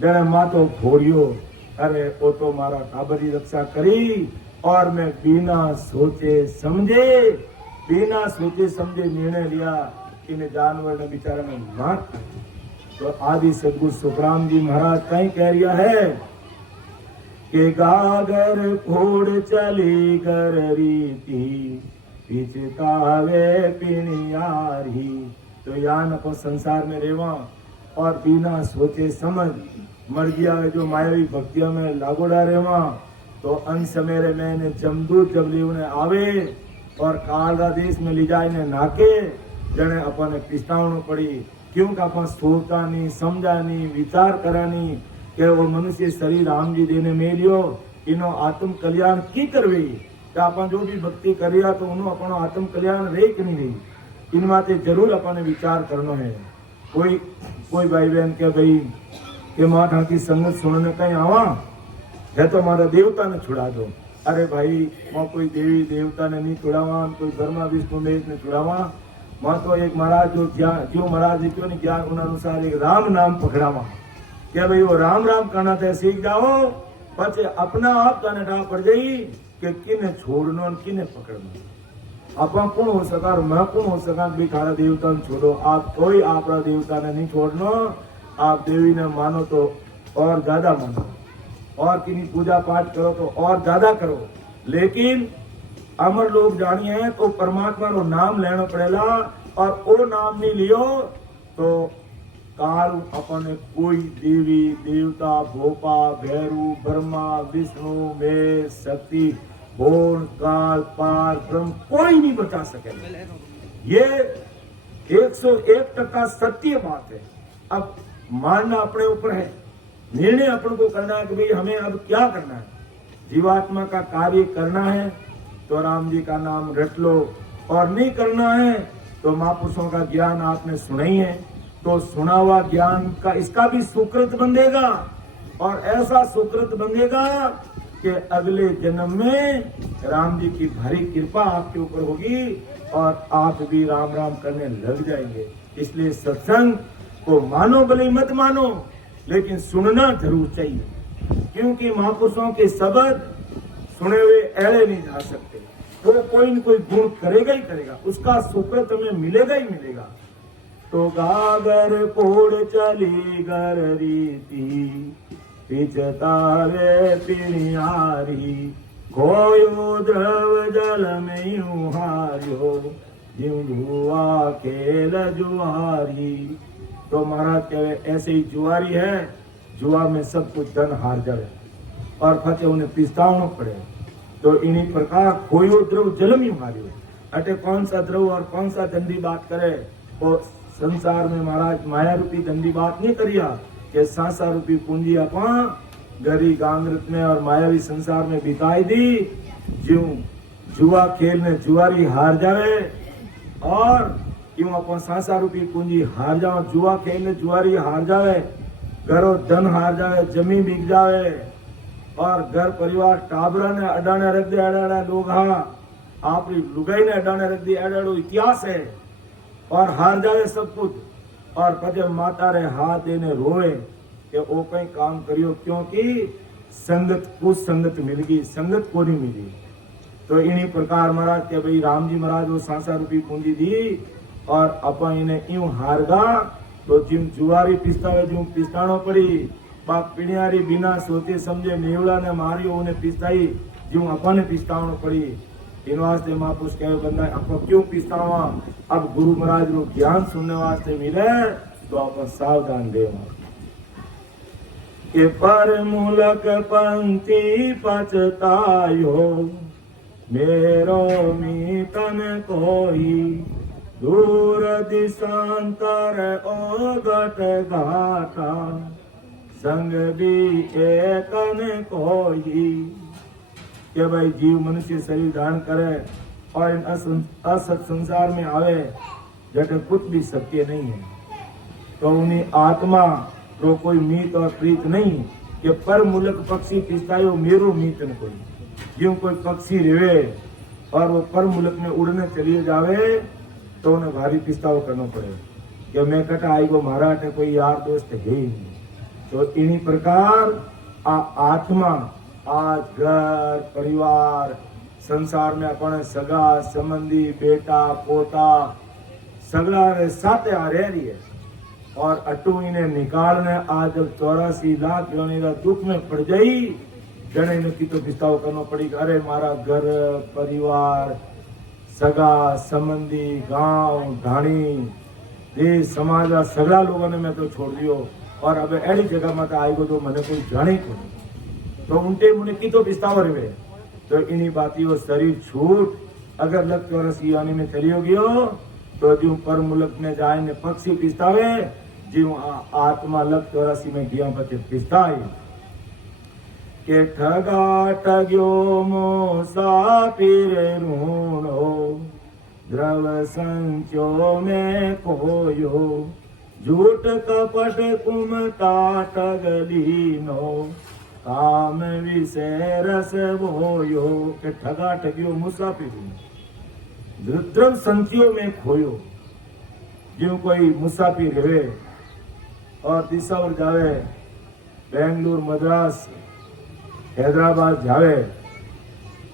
जने माथो फोड़ियो, अरे वो तो मारा टाबरी रक्षा करी और मैं बिना सोचे समझे निर्णय लिया, इन जानवर ने बेचारा ने मार। तो आदि सदगुरु सुखराम जी महाराज कहीं कह रिया है कि गागर फोड़ चली कर रीति, पिछतावे पिणियारी। तो यान को संसार में रेवा और बिना सोचे समझ मर गया जो मायावी भक्तियों में लागोड़ा रेवा, तो अंश मेरे मैंने जमदूत जब उन्हें आवे और कालरा देश में ले जाए ने नाके, जने अपन पिस्तावनो पड़ी, क्योंकि अपन सोचा नहीं, समझा नहीं, विचार करा नहीं कि वो मनुष्य शरीर राम जी देने मेलियो, इनो आत्म कल्याण की करवे, कि अपन जो भी भक्ति करिया तो उन्हों अपनो आत्म कल्याण रे कि नहीं रही। इन माते जरूर अपने विचार करना है। कोई कोई भाई बहन के भाई के माठा की संगत सुनने कहीं आवा है तो मारा देवता ने छुड़ा दो। अरे भाई मैं कोई देवी देवता ने नहीं छुड़ावा, कोई ब्रह्मा विष्णु महेश ने छुड़ावा, मैं तो एक महाराज जो महाराज जी क्यों नहीं ज्ञान अनुसार एक राम नाम पकड़ावा। क्या भाई वो राम राम करना था सीख जाओ, पचे अपना आप का नटा पड़ जाई कि किने छोड़ना किने पकड़ना। आप कौन हो सका, मैं कौन हो सका भी थारा देवता ने छोड़ो। आप कोई आपरा देवता ने नहीं छोड़ना, आप देवी ने मानो तो और ज्यादा मानो, और किन्हीं पूजा पाठ करो तो और ज्यादा करो, लेकिन अमर लोग जानिए तो परमात्मा रो नाम लेना पड़ेगा। और वो नाम नहीं लियो तो काल अपने कोई देवी देवता भोपा भैरू ब्रह्मा विष्णु में शक्ति भोन काल पार ब्रह्म कोई नहीं बचा सकेगा। ये 101% सत्य बात है। अब मानना अपने ऊपर है, निर्णय अपन को करना है कि भाई हमें अब क्या करना है। जीवात्मा का कार्य करना है तो राम जी का नाम रट लो, और नहीं करना है तो महापुरुषों का ज्ञान आपने सुना ही है, तो सुना हुआ ज्ञान का इसका भी सुकृत बंधेगा, और ऐसा सुकृत बंधेगा कि अगले जन्म में राम जी की भारी कृपा आपके ऊपर होगी और आप भी राम राम करने लग जाएंगे। इसलिए सत्संग को मानो भले मत मानो, लेकिन सुनना जरूर चाहिए, क्योंकि महापुरुषों के शब्द सुने हुए ऐले नहीं जा सकते। वो कोई न कोई गुण करेगा ही करेगा, उसका सुकृत हमें मिलेगा ही मिलेगा। तो गागर कोड़ चली गर रीति पिचतारे पिनियारी खोयो द्रव जल में हारियो जिम धुआ खेल जुआरी। तो महाराज कहे ऐसे ही जुआरी है, जुआ में सब कुछ धन हार जाए और फचे उन्हें पिस्तावना पड़े। तो इन्हीं प्रकार खोयो द्रव जल में हारियो, अटे कौन सा द्रव और कौन सा दंडी बात करे। वो संसार में महाराज माया रूपी दंडी बात नहीं करिया कि सांसा रूपी पूंजी अपा गरी गांगृत में और मायावी संसार में बिताई दी। ज्यों जुआ खेल में जुआरी हार जावे और क्यों अपन सांसा रूपी पूंजी हार जाओ, जुआ खेल में जुआरी हार जावे, घरों धन हार जावे, जमीन बिक जावे और घर परिवार टाबरा ने अडाने रख दे, अडाड़ा लोग आप लुगाई ने अडाने रख दी, अडाड़ो इतिहास है, और हार जावे सब कुछ। और पजे माता रे हाथ देने रोए कि वो कहीं काम करियो, क्योंकि संगत कुछ संगत मिल गई, संगत को नहीं मिली। तो इन्हीं प्रकार महाराज के भाई राम जी महाराज वो सांसा रूपी पूंजी दी और अपन इन्हें यूं हार गा। तो जिम जुआरी पिस्तावे जो पिस्तानो पड़ी, बाप पिणियारी बिना सोचे समझे नेवड़ा ने मारियो उन्हें पिस्ताई जो अपन ने पिस्तावनो पड़ी। इन वास्ते महापुरुष कहे बंदा आपको क्यों पिस्तावा, अब गुरु महाराज रो ज्ञान सुनने वास्ते मिले तो आप सावधान देवा के पर मूलक पंक्ति पचतायो मेरो मीतन कोई दूर दिशांतर ओगट घाटा संग भी एकन कोई। के भाई जीव मनुष्य शरीर धारण करे और इन असत संसार में आवे जटे कुछ भी सत्य नहीं है, तो उन्हें आत्मा तो कोई मीत और प्रीत नहीं कि पर मुलक पक्षी पिस्तायो मेरो मीत न कोई। ज्यों कोई पक्षी रेवे और वो पर मुलक में उड़ने चलिए जावे तो उन्हें भारी पिस्ताव करना पड़े कि मैं कटा आई को महाराज है कोई यार दोस्त है ही नहीं। तो इन्हीं प्रकार आत्मा आज घर परिवार संसार में अपने सगा संबंधी बेटा पोता सगला रे साथ आ रही है, और अटू इन्हें निकालने आज जब 84 लाख योनि दुख में पड़ गई जने ने की तो पिस्ताव करना पड़ेगा। अरे मारा घर परिवार सगा संबंधी गांव ढाणी देश समाज सगला लोगों ने मैं तो छोड़ दियो और अब ऐसी जगह मत आई को तो मैंने कोई जाने को नहीं, तो उनके मुने की तो पिस्ताव रहे। तो इन्हीं बाती वो शरीर छूट अगर लग 84 यानी में चली होगी हो तो जो पर मुलक में जाए ने पक्षी पिस्तावे जो आत्मा लग 84 में गया बचे पिस्ताई के ठगा ठग्यो मोसा पीर रूणो द्रव संचो में खोयो, झूठ कपट कुमता ठगलीनो, काम विषे रस बोयो। के ठगा ठगियो मुसाफिर द्रव संचियों में खोयो। जो कोई मुसाफिर रहे और दिशावर जावे, बेंगलुरु मद्रास हैदराबाद जावे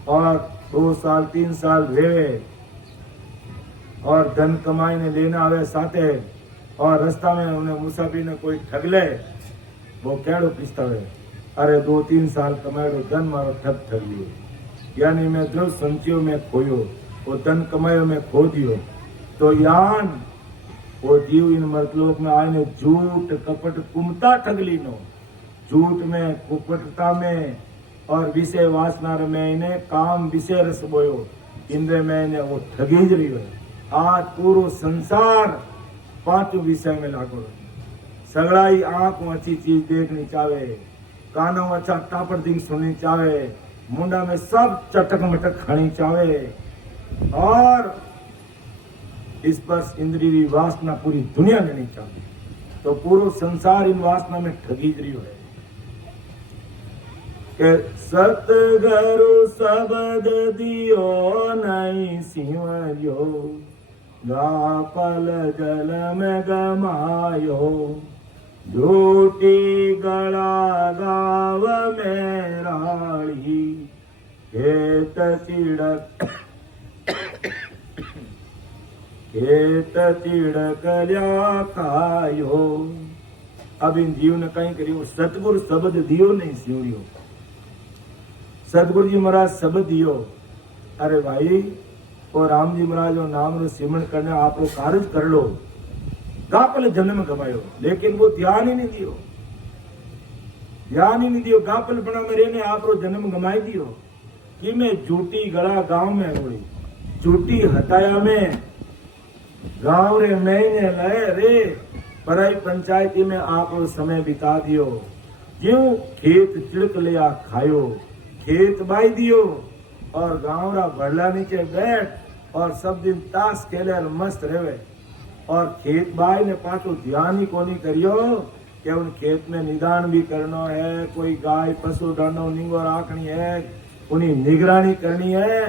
और 2 साल 3 साल रहे और धन कमाई ने लेना आवे साथे और रास्ता में उन्हें मुसाफिर ने कोई ठग ले, वो केड़ो पछतावे, अरे 2-3 साल कमायो धन मारो ठग लियो। यानी मैं द्रव संचियों में खोयो, वो धन कमायो में खो दियो। तो यान वो जीव इन मर्तलोक में आए ने झूठ कपट कुमता ठगली नो, झूठ में कुपटता में और विषय वासना में इन्हें काम विषय रस बोयो, इंद्र में इन्हें वो ठगी ज रही है। आज पूरो संसार 5 विषय में लागो, सगड़ाई आंखों अच्छी चीज देखनी चाहे, कानों अच्छा टापर दिन सुननी चाहे, मुंडा में सब चटक मटक खानी चाहे और इस पर इंद्रिय वासना पूरी दुनिया लेनी चाहिए। तो पूरा संसार इन वासना में ठगी रही है। के सतगुरु शब्द दियो नहीं सिंवरियो, गापल जल में गमायो, झूठी गला गाव में राड़ी, खेत चिड़क खेत चिड़कल्या खायो। अब इन जीव ने कहीं करियो, सतगुरु शब्द दियो नहीं सिंवरियो। सतगुरु जी महाराज शब्द दियो, अरे भाई और राम जी महाराज जो नाम रो सिमरण करने आप लोग कार्य कर लो, गापल जन्म गवायो, लेकिन वो ध्यान ही नहीं दियो, ध्यान ही नहीं दियो। गापल बना में रहने आप रो जन्म गमाई दियो कि मैं झूठी गला गांव में रोड़ी, झूठी हटाया में गांव रे महीने लय रे पराई पंचायती में आप समय बिता दियो। ज्यों खेत चिड़क लिया खायो, खेत बाई दियो और गांव रा बड़ला नीचे बैठ और सब दिन ताश खेले और मस्त रहे और खेत बाई ने पाछो ध्यान ही कोनी करियो कि उन खेत में निदान भी करना है, कोई गाय पशु डानो निंगो राखनी है, उन्हीं निगरानी करनी है,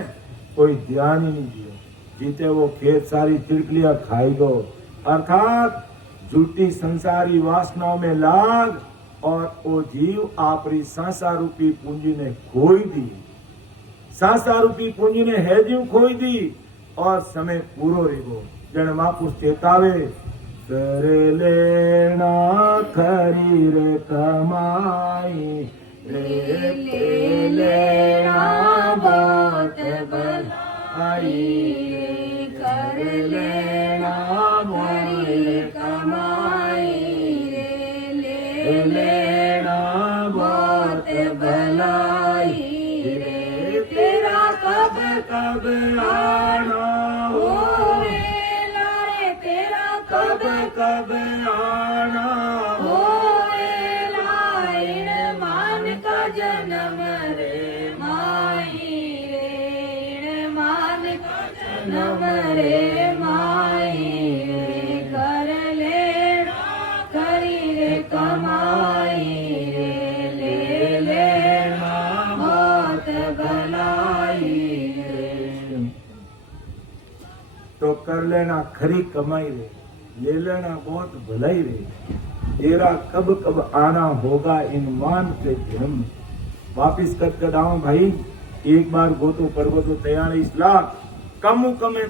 कोई ध्यान ही नहीं दियो। जीते वो खेत सारी चिड़कलियां खाई गो, अर्थात झूठी संसारी वासनाओं में लाग और वो जीव आपरी सांसा रूपी पूंजी ने खोई दी, सांसा रूपी पूंजी ने है जीव खोई दी और समय पूरो रेगो। जन महापुरुष चेतावे, कर लेना खरी रे कमाई, ले लेना बहुत भलाई, कर लेना खरी कमाई, ले लेना बहुत भलाई रे, तेरा कब कब आना होएला रे, तेरा कब कब आना होएला, इन मान का जन्म रे माई रे, इन मान का जन्म रे माई रे, कर लेना खरी रे कमाई रे, ले लेना बहुत भलाई रे। तो कर लेना खरी कमाई रे, ले लेना बहुत भलाई रे, तेरा कब कब आना होगा इन मान के जन्म। वापिस कद आऊं भाई, एक बार गोतो परगो तो 43 लाख कम है,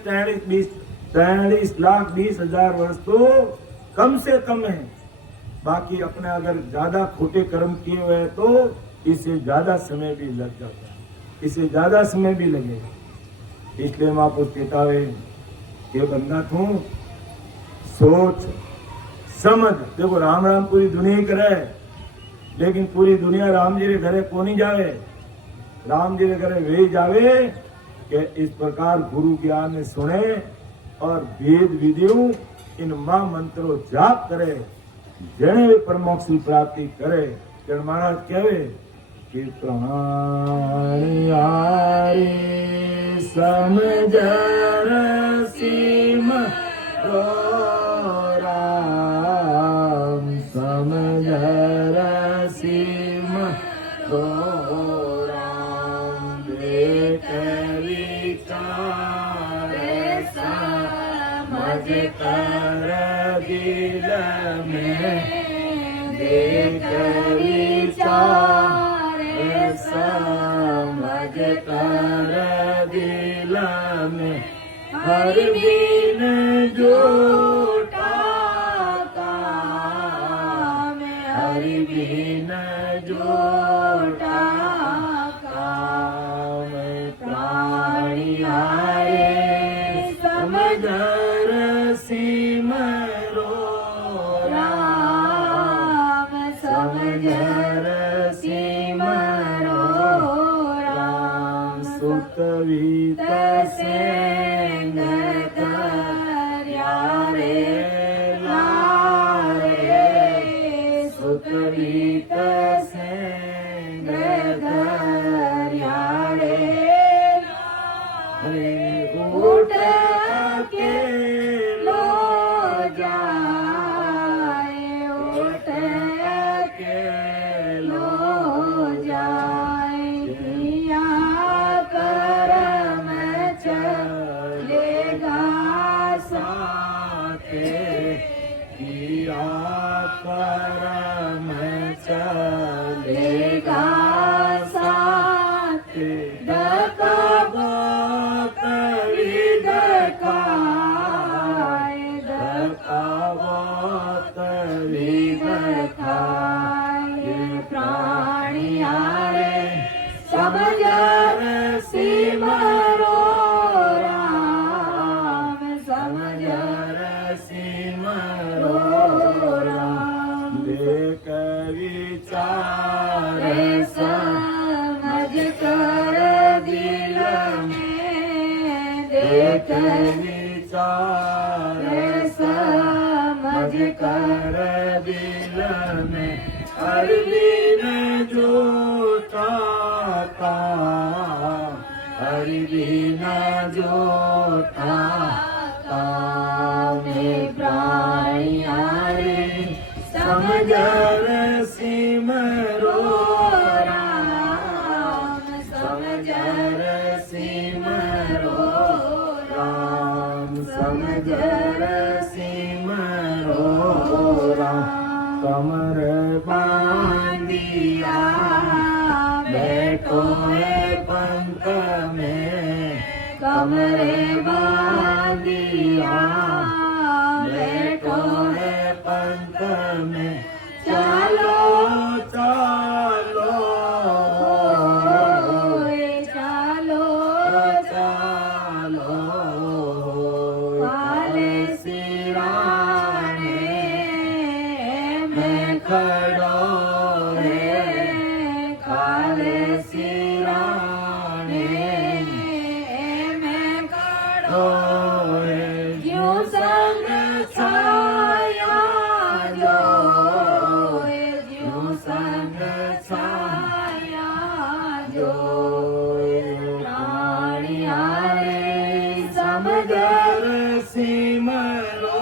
43 लाख 20,000 वर्ष तो कम से कम है। बाकी अपने अगर ज्यादा खोटे कर्म किए हुए तो इससे ज्यादा समय भी लग जाता है, इससे ज्यादा समय भी लगेगा। इसलिए महापुरुष चेतावे ये बंदा तू सोच समझ। देखो राम राम पूरी दुनिया करे, लेकिन पूरी दुनिया राम जी के घरे को नहीं जावे, राम जी के घरे वे जावे कि इस प्रकार गुरु ज्ञान ने सुने और वेद विधियों इन मां मंत्रों जाप करे, जने वे परमोक्ष की प्राप्ति करे। जन महाराज कहे कि प्राण यारे समझ सीम रो राम समझ रसीम रो राम देख विचार समझ कर दिल में देख विचार समझ कर दिल में हर दिन झूठा काम हर दिन झूठा काम प्राणी आए समझ रसीम रो राम समझ रसीम रो राम सुत वीत सेंग दरिया रे लारे सुत वीत सेंग दरिया रे लारे उठ के लो जाए उठ के लो जाए किया करम चलेगा साथे किया करम चलेगा साथे डकाबो करी डकाए डकाबो करी डकाए प्राणी आए समझ रसीम रो राम समझ रसीम रो राम देख विचार समझ कर दिल में देख विचार समझ कर दिल में हर दिन झूठा काम हर दिन झूठा काम प्राणी आए समझ रसीम रो राम समझ रसीम रो राम समझ रसीम रो राम कमर बांधिया बैठो है पंख में कमर बांधिया बैठो है पंख में चलो चलो चलो चलो काले सिराने में खड़ो है काले सिराने में खड़ो है क्यों संग छाया जो क्यों संग छाया जो प्राणी आए समझ रसीम रो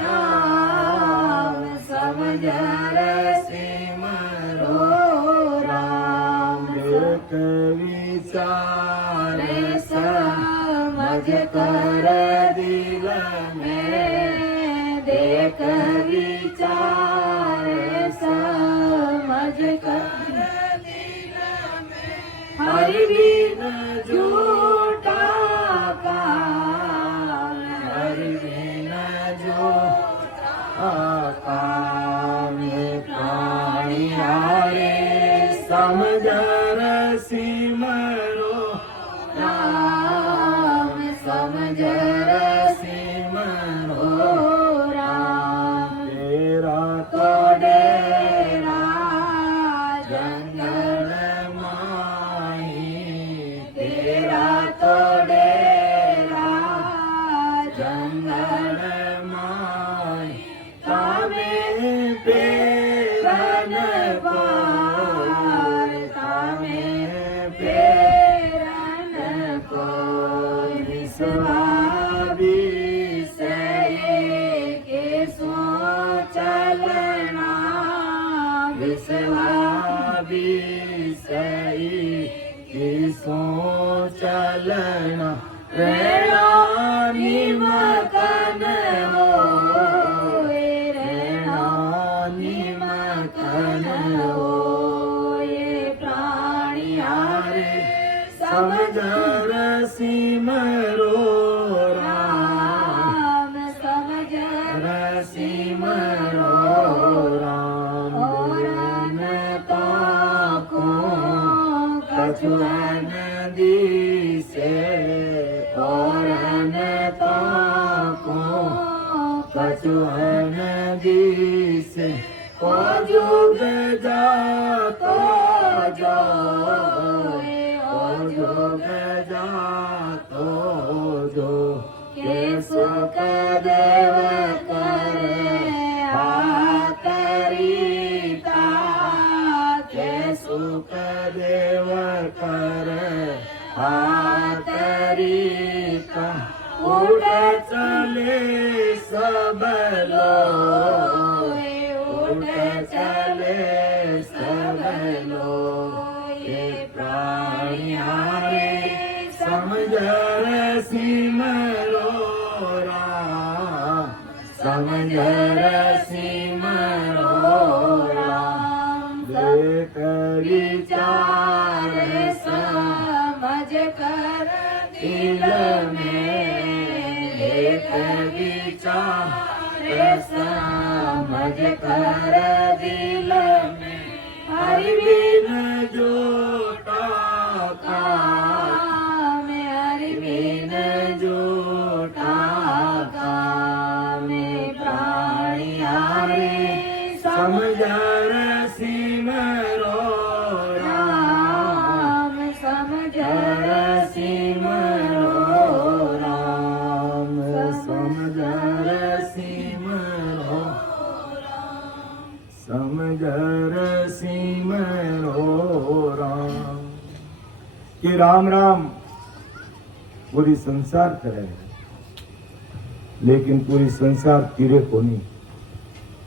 राम समझ रसीम रो राम एक विचार समझ कर दिल में देख विचार समझ कर दिल में हर दिन झूठा काम हर दिन झूठा काम प्राणी आए समझ रसीम रो राम समझ रसीम रो राम तेरा तो डेरा जंगल माही तेरा तो डेरा जंगल माही तामे पेरन पार तामे पेरन को विश्वा सो चलना रेणानी मकन होए रेणानी मकन होए प्राणियारे समझ रसीमरो राम समझ रसीमरो राम कछुअन दिसे और को कछुअन दिसे को जुग जातो जो ओ जुग जातो जो के सुख देव करे करीता के सुख देव कर तरीका उठ चले सब लोग उठ चले सब लोग ये प्राणियारे समझ सिमरो राम समझ सिमरो राम देख विचार समझ कर दिल में एक विचार समझ कर दिल में हरि बिन जोटा काम हरि बिन जोटा काम प्राणियारे समझ सिमरो राम समझ सिमरो राम समझ सिमरो समझ सिमरो राम कि राम राम पूरी संसार करे लेकिन पूरी संसार तीरे कोनी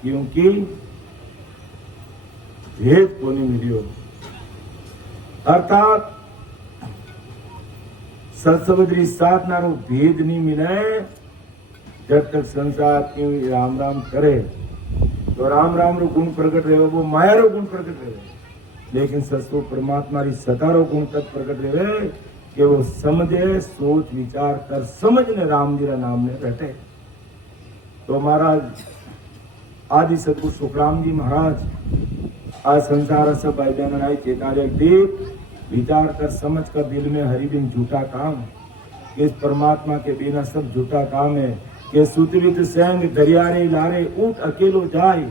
क्योंकि भेद कोनी मिलियो अर्थात सत्समुद्री साधना रो भेद नहीं मिले जब तक संसार क्यों राम राम करे तो राम राम रो गुण प्रकट रहे वो माया रो गुण प्रकट रहे लेकिन सत्सो परमात्मा री सता रो गुण तक प्रकट रहे कि वो समझे सोच विचार कर समझने राम जी रा नाम ने रटे तो महाराज आदि सतगुरु सुखराम जी महाराज आज संसार सब भाई बहन आई चेतारे देख विचार कर समझ कर दिल में हरि बिन झूठा काम इस परमात्मा के बिना सब झूठा काम है कि सुतवित संग दरियारे लारे ऊट अकेलो जाए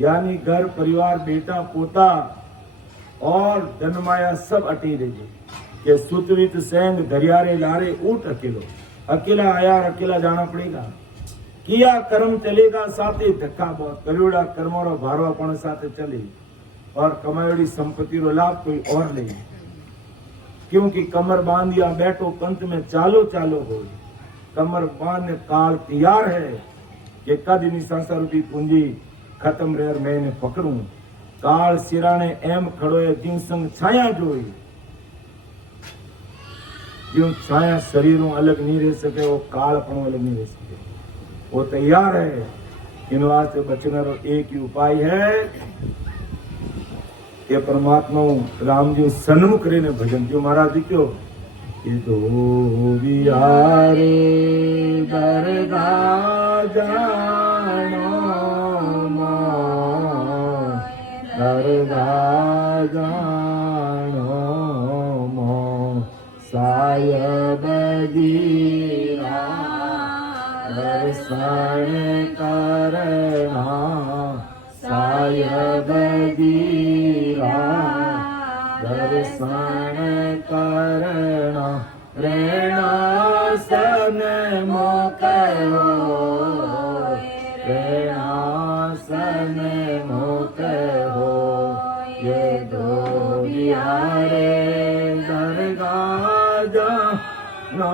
यानी घर परिवार बेटा पोता और धनमाया सब अटी रहे कि सुतवित संग दरियारे लारे ऊट अकेला आया और अकेला जाना पड़ेगा किया कर्म चलेगा साथे धक्का बहुत करोड़ा कर्मों भारवापण साथे चले और कमायोड़ी संपत्ति रो लाभ कोई और ले क्योंकि कमर बांधिया बैठो पंथ में चालो चालो हो कमर बांध काल तैयार है कि कद नी संसार रूपी पूंजी खत्म रह मैंने पकड़ू काल सिराने एम खड़ोए दिव संग छाया जोई जो छाया शरीरों अलग नहीं रह सके वो काल अपनों अलग नहीं रह सके वो तैयार है इन वास्ते बचने रो एक ही उपाय है कि परमात्मा राम जी सन्मुख रहीने भजन जो महाराज दिख्यो ये तो बिहारे दरगाह जानो दरगाह जानो सायब दीरा दर्शन करना सायब दीरा दर्शन करना प्रेरणा सन मोकरो प्रेरणा सन मोकरो ये दो बिहारे दरगाह जानो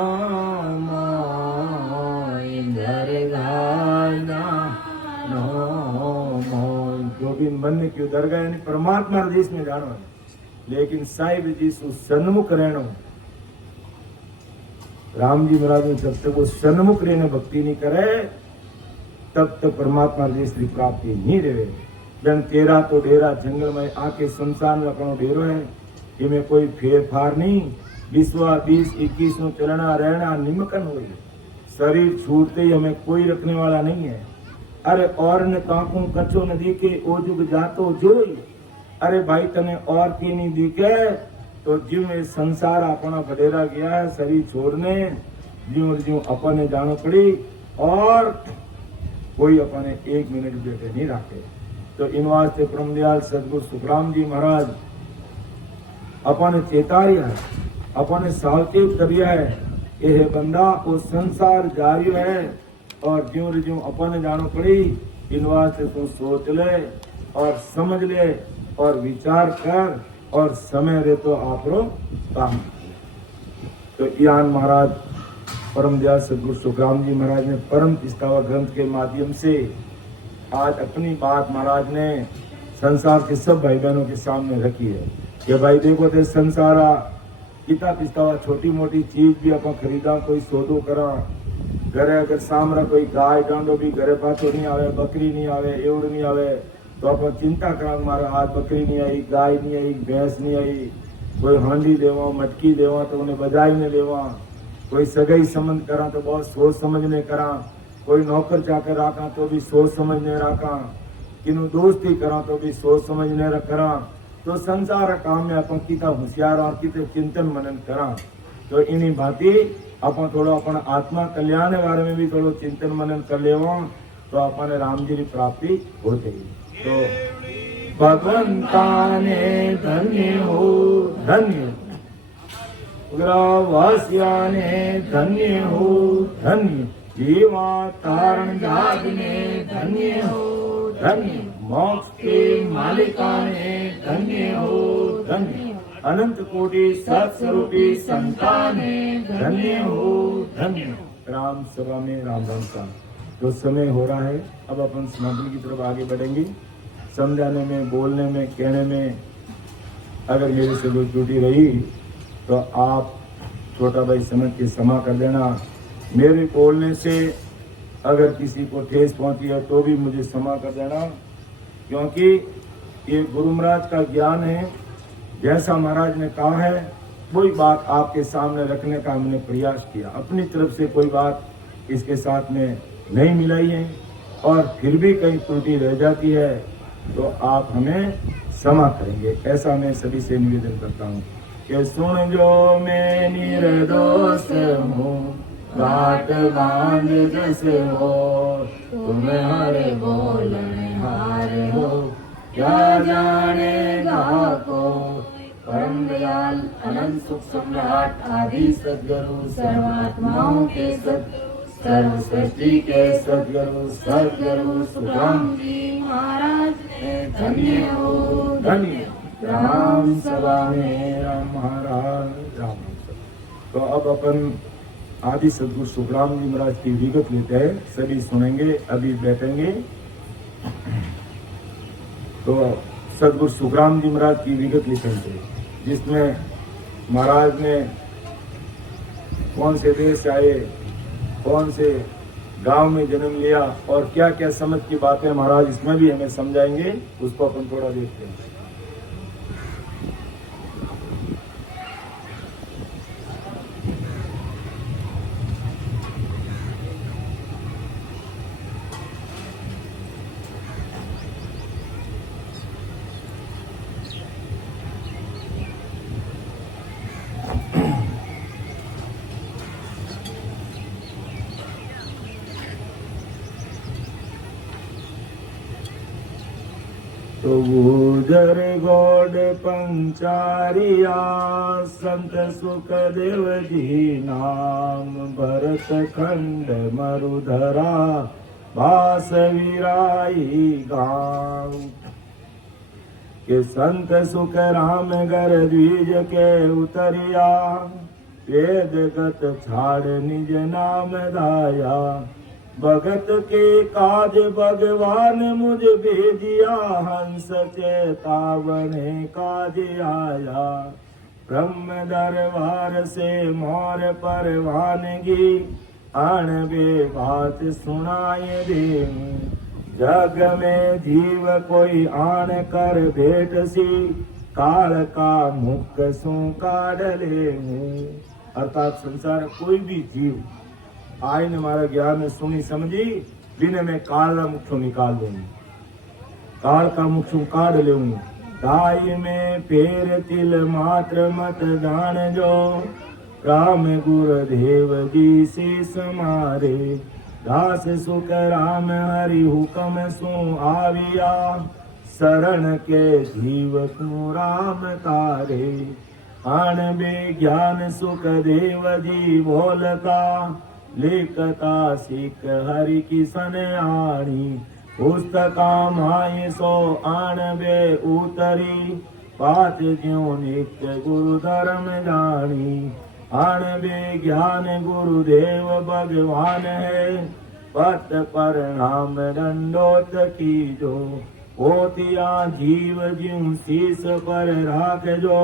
दरगाह जानो गोविंद मन ने क्यों दरगाह यानी परमात्मा देश में जानो लेकिन साहिब जी सु सन्मुख रहना, राम जी महाराज ने जब तक वो सन्मुख रहने भक्ति नहीं करे तब तक परमात्मा जी की प्राप्ति नहीं रहे। जन तेरा तो डेरा जंगल में आके संसार में अपनो डेरो है, इनमें कोई फेरफार नहीं। 20-21 में चलना रहना निमकन हो, शरीर छूटते ही हमें कोई रखने वाला नहीं है। अरे और ने कांकू कच्चो नदी के ओ जुग जातो जोई, अरे भाई तने और की नहीं दिखे तो जीव में संसार अपना बडेरा गया है शरीर छोड़ने, जीव जीव अपने जानो पड़ी और कोई अपने 1 मिनट बैठे नहीं रखे। तो इन वास्ते परमदयाल सदगुरु सुखराम जी महाराज अपने चेतारिया है, अपने सावचेत करिया है, यह बंदा वो संसार जारी है और ज्यों ज्यों अपने जानो पड़ी। इन वास्ते तू सोच ले और समझ ले और विचार कर और समय रे तो आप काम। तो यान महाराज परम दयाल सदगुरु सुखराम जी महाराज ने परम पिस्तावा ग्रंथ के माध्यम से आज अपनी बात महाराज ने संसार के सब भाई बहनों के सामने रखी है कि भाई देखो ते संसारा कितना पिस्तावा छोटी मोटी चीज भी अपन खरीदा, कोई सौदो करा, घरे अगर सामरा कोई गाय डांडो भी घरे पाछो नहीं आवे, बकरी नहीं आवे, एवड़ नहीं आवे तो अपन चिंता करा मारा आज बकरी नहीं आई, गाय नहीं आई, भैंस नहीं आई, कोई हांडी देवा मटकी देवा तो उन्हें बजाई ने लेवा, कोई सगाई संबंध करा तो बहुत सोच समझने करा, कोई नौकर चाकर रखा तो भी सोच समझने रखा, किनु दोस्ती करा तो भी सोच समझने करा। तो संसार काम में अपन कितना होशियार और कितने चिंतन मनन करा। तो इन्हीं भांति अपन थोड़ा अपना आत्मा कल्याण के बारे में भी थोड़ा चिंतन मनन कर लेवा तो अपन राम जी की प्राप्ति हो जाएगी। तो भगवंता ने धन्य हो धन्य, ग्रहवासिया ने धन्य हो धन्य, जीवा तारण जाग ने धन्य हो धन्य, मोक्ष के मालिका ने धन्य हो धन्य, अनंत कोटि सत्स्वरूपी संतान ने धन्य हो धन्य। राम सभा में राम राम का तो समय हो रहा है, अब अपन समाधि की तरफ आगे बढ़ेंगे। समझाने में, बोलने में, कहने में अगर मेरे से कोई त्रुटि रही तो आप छोटा भाई समझ के क्षमा कर देना। मेरे बोलने से अगर किसी को ठेस पहुंची है तो भी मुझे क्षमा कर देना, क्योंकि ये गुरु महाराज का ज्ञान है। जैसा महाराज ने कहा है वही बात आपके सामने रखने का हमने प्रयास किया। अपनी तरफ से कोई बात इसके साथ में नहीं मिलाई है और फिर भी कहीं त्रुटि रह जाती है तो आप हमें क्षमा करेंगे, ऐसा मैं सभी से निवेदन करता हूँ कि सुन जो मैं निर्दोष हूँ, बात बांध जस हो, तुम्हारे बोलने हारे हो, क्या जानेगा को। परम दयाल अनंत सुख सम्राट आदि सद्गुरु सर्वात्माओं के सद्गुरु सर्व सृष्टि के सद्गुरु सद्गुरु सुखराम जी महाराज ने धन्य हो धन्य। राम सभा में राम महाराज राम। तो अब अपन आदि सद्गुरु सुखराम जी महाराज की विगत लेते हैं, सभी सुनेंगे, अभी बैठेंगे। तो सद्गुरु सुखराम जी महाराज की विगत लिखेंगे जिसमें महाराज ने कौन से देश आए, कौन से गांव में जन्म लिया और क्या क्या समझ की बातें महाराज इसमें भी हमें समझाएंगे, उसको अपन थोड़ा देखते हैं। तो गुजर गौड पंचारिया संत सुखदेव जी नाम, भरत खंड मरुधरा बास विराई गाँव, के संत सुख राम गर द्विज के उतरिया, वेद गत छाड़ निज नाम दाया, भगत के काज भगवान मुझ भेजिया, हंस चेतावने काज आया। ब्रह्म दरबार से मोर परवानगी, अणबे बात सुनाए दे। जग में जीव कोई आन कर भेट सी, काल का मुख सु काढ़ ले। अर्थात संसार कोई भी जीव आय ने मारा ज्ञान सुनी समझी, बिने में काल का मुख निकाल दूंगी, काल का मुख काढ़ लूंगी। दाई में फेर तिल मात्र मत जान जो, राम गुरुदेव जी शीस मारे। दास सुख राम हरि हुक्म सु आविया, शरण के जीव तू राम तारे। आन विज्ञान सुख देव जी बोलता, लिखता सिख हरि किसन आणी। पुस्तका माय सो आणबे उतरी, पात ज्यों नित्य गुरु धर्म जानी। आणबे ज्ञान गुरुदेव भगवान है, पत प्रणाम दंडोत कीजो। पोतिया जीव ज्यों शीस पर राख जो,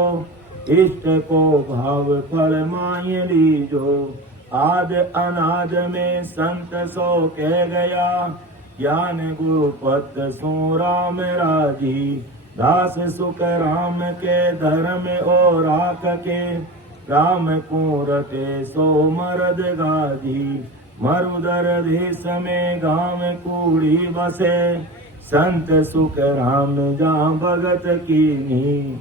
इष्ट को भाव फल माय लीजो। आद अनाद में संत सो कह गया, ज्ञान गुरु पद सो राम राजी। दास सुख राम के धर्म ओ राख के, राम कुरते सो मरद गाजी। मरुदर देश में गांव कूड़ी बसे, संत सुख राम जा भगत कीनी।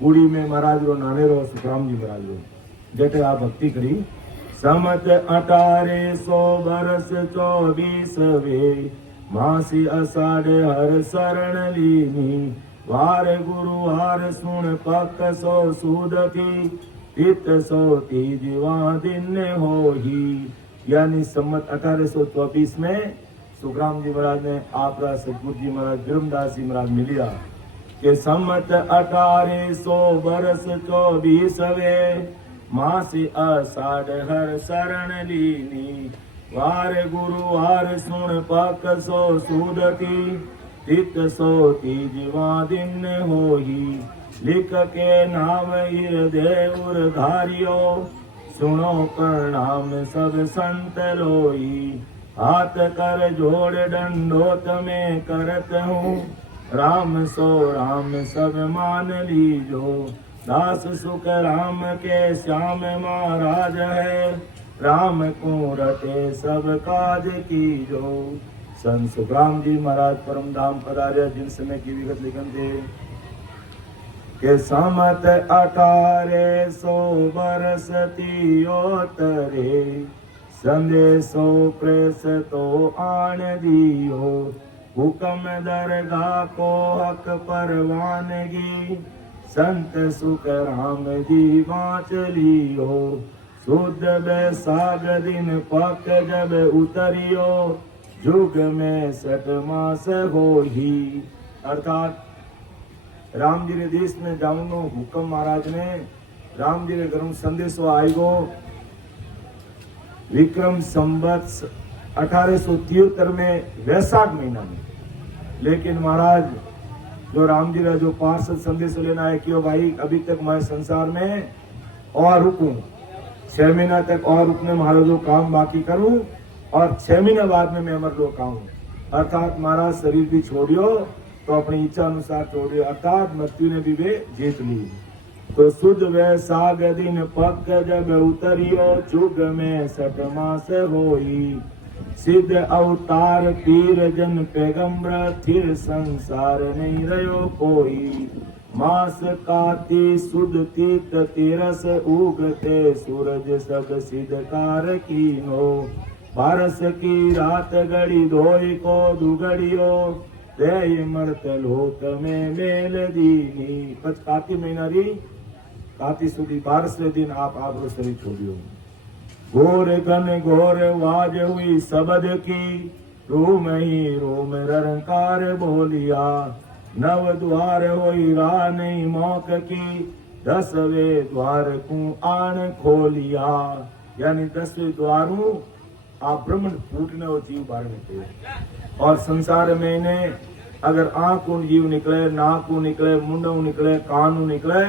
कूड़ी में महाराज रो नानेरो सुखराम जी महाराज रो जटे आ भक्ति करी। समत 1800 बरस 24 वे, मासी अषाढ़ हर शरण लीनी। वार गुरु वार सुन पक सो सूद थी, तित सो तीजवा दिन हो ही। यानी सम्मत 1824 में सुखराम जी महाराज ने आपका सतगुरु जी महाराज ब्रह्मदास जी महाराज मिलिया कि सम्मत 1800 बरस 24 वे, मासी अषाढ़ हर शरण लीनी। वार गुरु वार सुन पक सो सूद थी, तित सो तीजवा दिन हो ही। लिख के नाम हृदय उर धारियो, सुनो प्रणाम सब संत लोई। हाथ कर जोड़ दंडोत में करत हूँ, राम सो राम सब मान लीजो। दास सुख राम के श्याम महाराज है, राम को रटे सब काज कीजो। संत सुखराम जी महाराज परम धाम पधारे, जिन समय की विगत लिखन थे के समत 1800 बरस तियोतरे, संदेशो प्रेस तो आन दियो। हुक्म दरगाह को हक परवानगी, संत सुख राम जी बाँच लियो। शुद्ध बैसाख दिन पक जब उतरियो, जुग में 60 मास हो ही। अर्थात राम जी ने देश में जाऊनो हुक्म महाराज ने राम जी ने घर संदेशो आएगो। विक्रम संवत्स 1873 में वैशाख महीना में। लेकिन महाराज जो राम जी ने जो पार्षद संदेश लेना है कि भाई अभी तक मैं संसार में और रुकूं, 6 महीना तक और रुकने महाराज जो काम बाकी करूं, और 6 महीने बाद में मैं अमर लोक आऊं। अर्थात महाराज शरीर भी छोड़ियो तो अपनी इच्छा अनुसार छोड़ियो, अर्थात मृत्यु ने भी वे जीत ली। तो शुद्ध वैशाख दिन पक जब उतरियो, जुग में 60 मास होई। सिद्ध अवतार पीर जन पैगंबर, थिर संसार नहीं रहो कोई। मास काती सुद तीत तिरस, उगते सूरज सब सिद्ध कार कीनो। बारस की रात घड़ी धोई को दुगड़ियो, ते मर्त लोक में मेल दीनी। पच काती महीना री काती सुधी 12 दिन आप रो शरीर छोड़ियो। घोर घन घोर वाज हुई शब्द की, रोम ही रोम रंकार बोलिया। नव द्वार होई राह नहीं मौक की, 10वें द्वार को आन खोलिया। यानी 10वें द्वारू आप ब्रह्मांड फूटने और जीव बाहर निकले। और संसार में इन्हें अगर आंख को जीव निकले, नाक को निकले, मुंड को निकले, कान को निकले,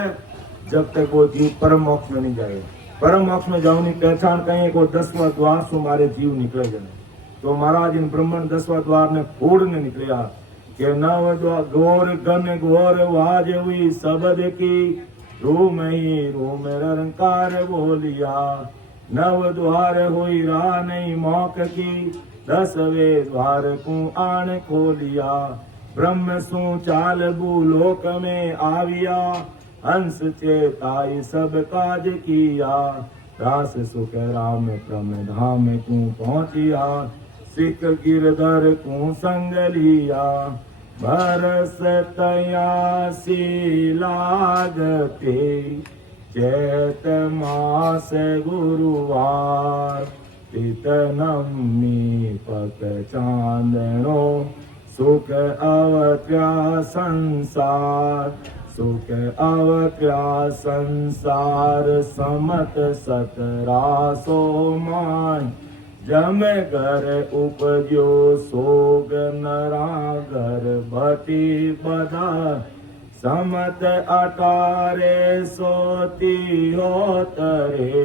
जब तक वो जीव परम मोक्ष में नहीं जाए। परम मोक्ष में जाऊनी पहचान कहें को 10वां द्वार से हमारे जीव निकले जने। तो महाराज इन ब्रह्मण 10वां द्वार ने फोड़ने निकलिया कि नव घोर गन घोर वाज हुई शब्द की रूम ही रूम रंकार बोलिया। नव द्वार हुई राह नहीं मौक की 10वें द्वार को आन खोलिया। ब्रह्म सु चाल भूलोक में आविया हंस चेताई सब काज किया। रास सुख राम प्रम धाम को पहुंचिया सिख गिरधर को संग लिया। बरस तयासी लागते चैत मास गुरुवार। तित नमी पक चांदनो सुख अवत्या संसार। सुख अवत्या संसार समत सतरासो मान। जम घर उपजो सोग नरागर भटी बधा। समत 18 होतरे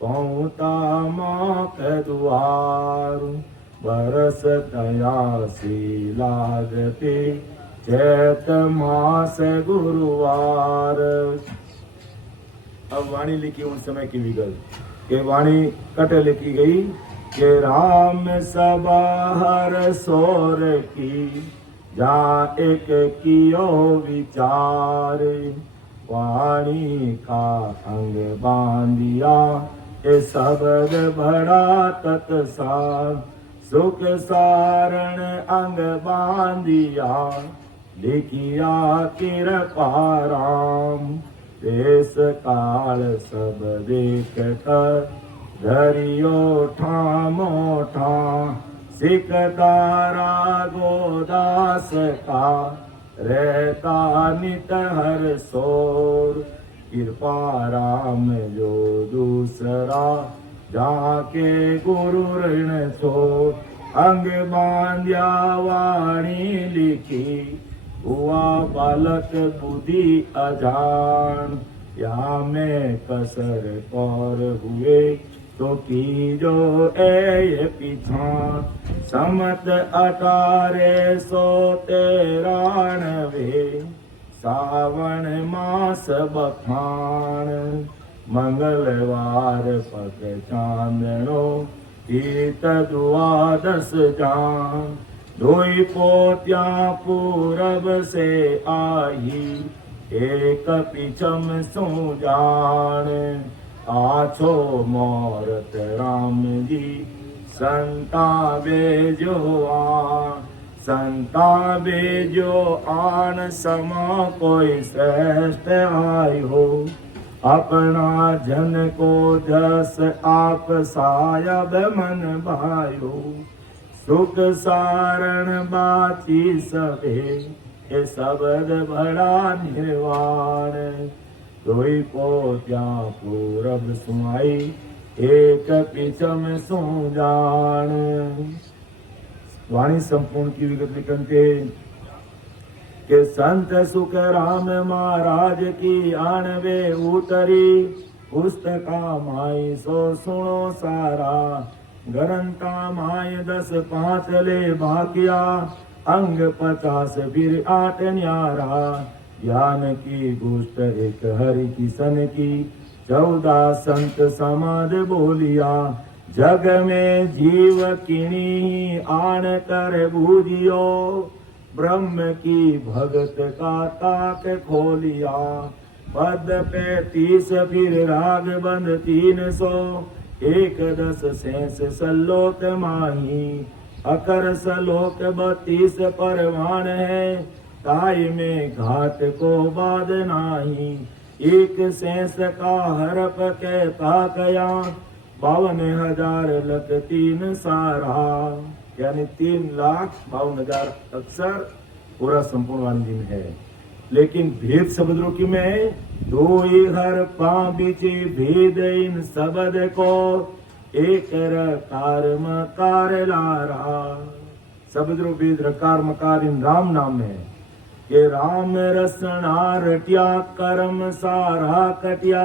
पहुता मौक द्वार। बरस तयासी लागते चैत मास गुरुवार। अब वाणी लिखी उन समय की विगत के वाणी कट लिखी गई कि राम सभा हर सोर की जा एक कियो विचार। वाणी का अंग बांधिया ए शब्द बड़ा तत्सार। सुख सारण अंग बांधिया लिखिया कृपा राम। देश काल सब देख कर धरियो ठामो ठाम। सिख दारा गोदास का रहता नित हर सोर। कृपा राम जो दूसरा जाके गुरु ऋण छोड़। अंग बांध्या वाणी लिखी हुआ बालक बुद्धि अजान। या में कसर कौर हुए तो की जो ए पिछान। समत 1893 सावन मास बखान। मंगलवार पक चांदनो कीत द्वादश जान। धोई पोत्या पूरब से आई एक पिछम सो जान। आछो मोरत राम जी संता बेजो आन। संता बेजो आन समा कोई श्रेष्ठ आय हो। अपना जन को जस आप सायब मन भायो। सुख सारण बाची सबे ये शब्द बड़ा निर्वाण। कोई पोत्या पूरब सुनाई एक पिछम सो जान। वाणी संपूर्ण की विगत लिखनते के संत सुख राम महाराज की आणवे उतरी। पुस्तका माई सो सुनो सारा ग्रंथा माय 10 ले भाकिया। अंग 50 फिर 8 न्यारा। ज्ञान की गोष्ठ एक हरि किसन की 14 संत समाध बोलिया। जग में जीव किणी आन कर बूझियो। ब्रह्म की भगत का ताक खोलिया। पद 35 फिर राग बंद 300। 11 शेष सलोक माही। अकर सलोक 32 परवान है। ताई में घाट को बाद नाही। एक शेष का हरप कहता कया। 52,000 लख 3 सारा। यानी 3,52,000 अक्षर पूरा संपूर्ण वाणी में है। लेकिन भेद शब्द रूपी में 2 हर 5 बीच भेद इन शब्द को। एक रकार मकार लारा। सबद्रो वेद रकार मकार इन राम नाम है कि राम रसना रटिया करम सारा कटिया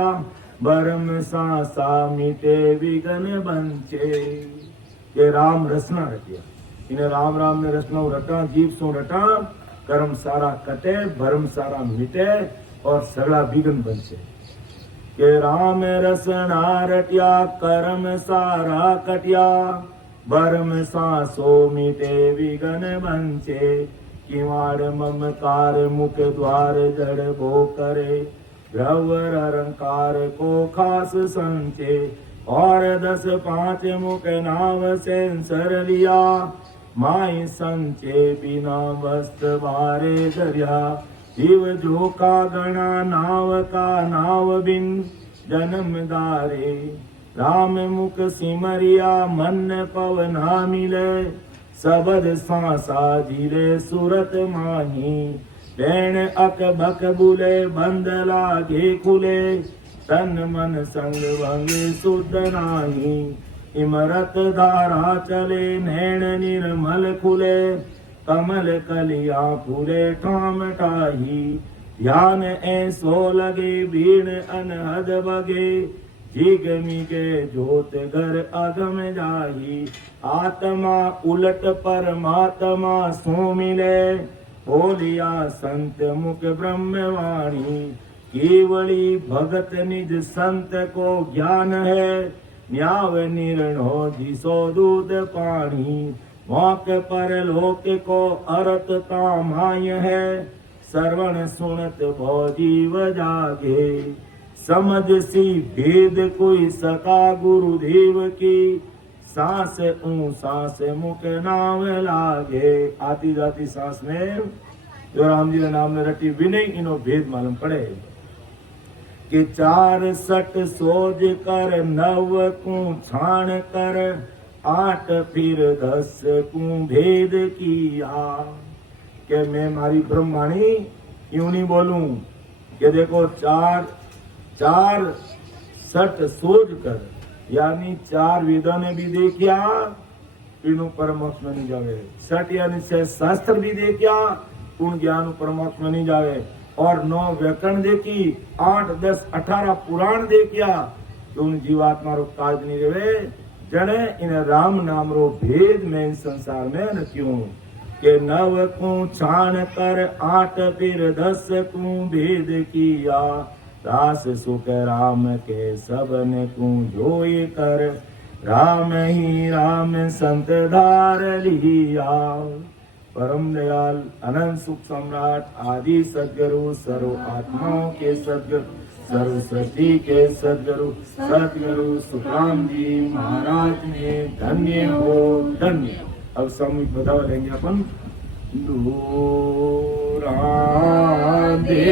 बरम सा मीटे विघन बंचे। के राम रसना रटिया इन्हें राम राम ने रसना रटा जीव सो रटा कर्म सारा कटे भरम सारा मिटे और सगला विघन बंचे। के राम रसना रटिया कर्म सारा कटिया भरम सो मीटे विघन बंचे। किवाड़ ममकार मुख द्वार जड़ भो करे भ्रवर अलंकार को खास संचे। और 10 5 मुख नाव सेंसर लिया माई संचे बिना वस्त्र बारे दरिया। जीव जो का गणा नाव का नाव बिन जन्म दारे। राम मुख सिमरिया मन पवना मिले सबद सांसा जिले सूरत माही। बैण अक बक बुले बंद लागे खुले तन मन संग भंगे शुद्ध नाही। इमरत धारा चले नैण निर्मल खुले कमल कलिया फूले ठाम टाही। ध्यान ऐसो लगे भीड़ अनहद बगे जीग मिगे जोत घर अगम जाही। आत्मा उलट परमात्मा सो मिले बोलिया संत मुख ब्रह्मवाणी। केवली भगत निज संत को ज्ञान है न्याव निर्णो जिसो दूध पानी। मौक पर लोक को अरत कामाय है श्रवण सुनत भो जीव जागे। समझ सी भेद कोई सका गुरुदेव की सांस सांस मुख नाम लागे। आती जाती सांस में जो राम जी के नाम ने रटी विनय इनो भेद मालूम पड़े कि 4 सट सोज कर 9 को छाण कर 8 फिर 10 को भेद किया। कि मैं मारी ब्रह्मवाणी यूं नहीं बोलूं कि देखो 4 सट सोज कर यानी 4 वेदों ने भी देखा इनु परमात्मा नहीं जावे। सट यानी से शास्त्र भी देखा उन ज्ञान परमात्मा नहीं जावे। और 9 व्याकरण देखी 8 10 18 पुराण देखा तो उन जीवात्मा रो काज नहीं रहे। जने इन राम नाम रो भेद में इन संसार में न क्यों के 9 को छाण कर 8 फिर 10 को भेद किया। दास सुख राम के सबन को जोई कर राम ही राम संत धार लिया। परम दयाल अनंत सुख सम्राट आदि सद्गुरु सर्व आत्माओं के सद्गुरु सर्व सृष्टि के सद्गुरु सद्गुरु सुखराम जी महाराज ने धन्य हो धन्य। अब सामूहिक बधाई लेंगे अपन। राधे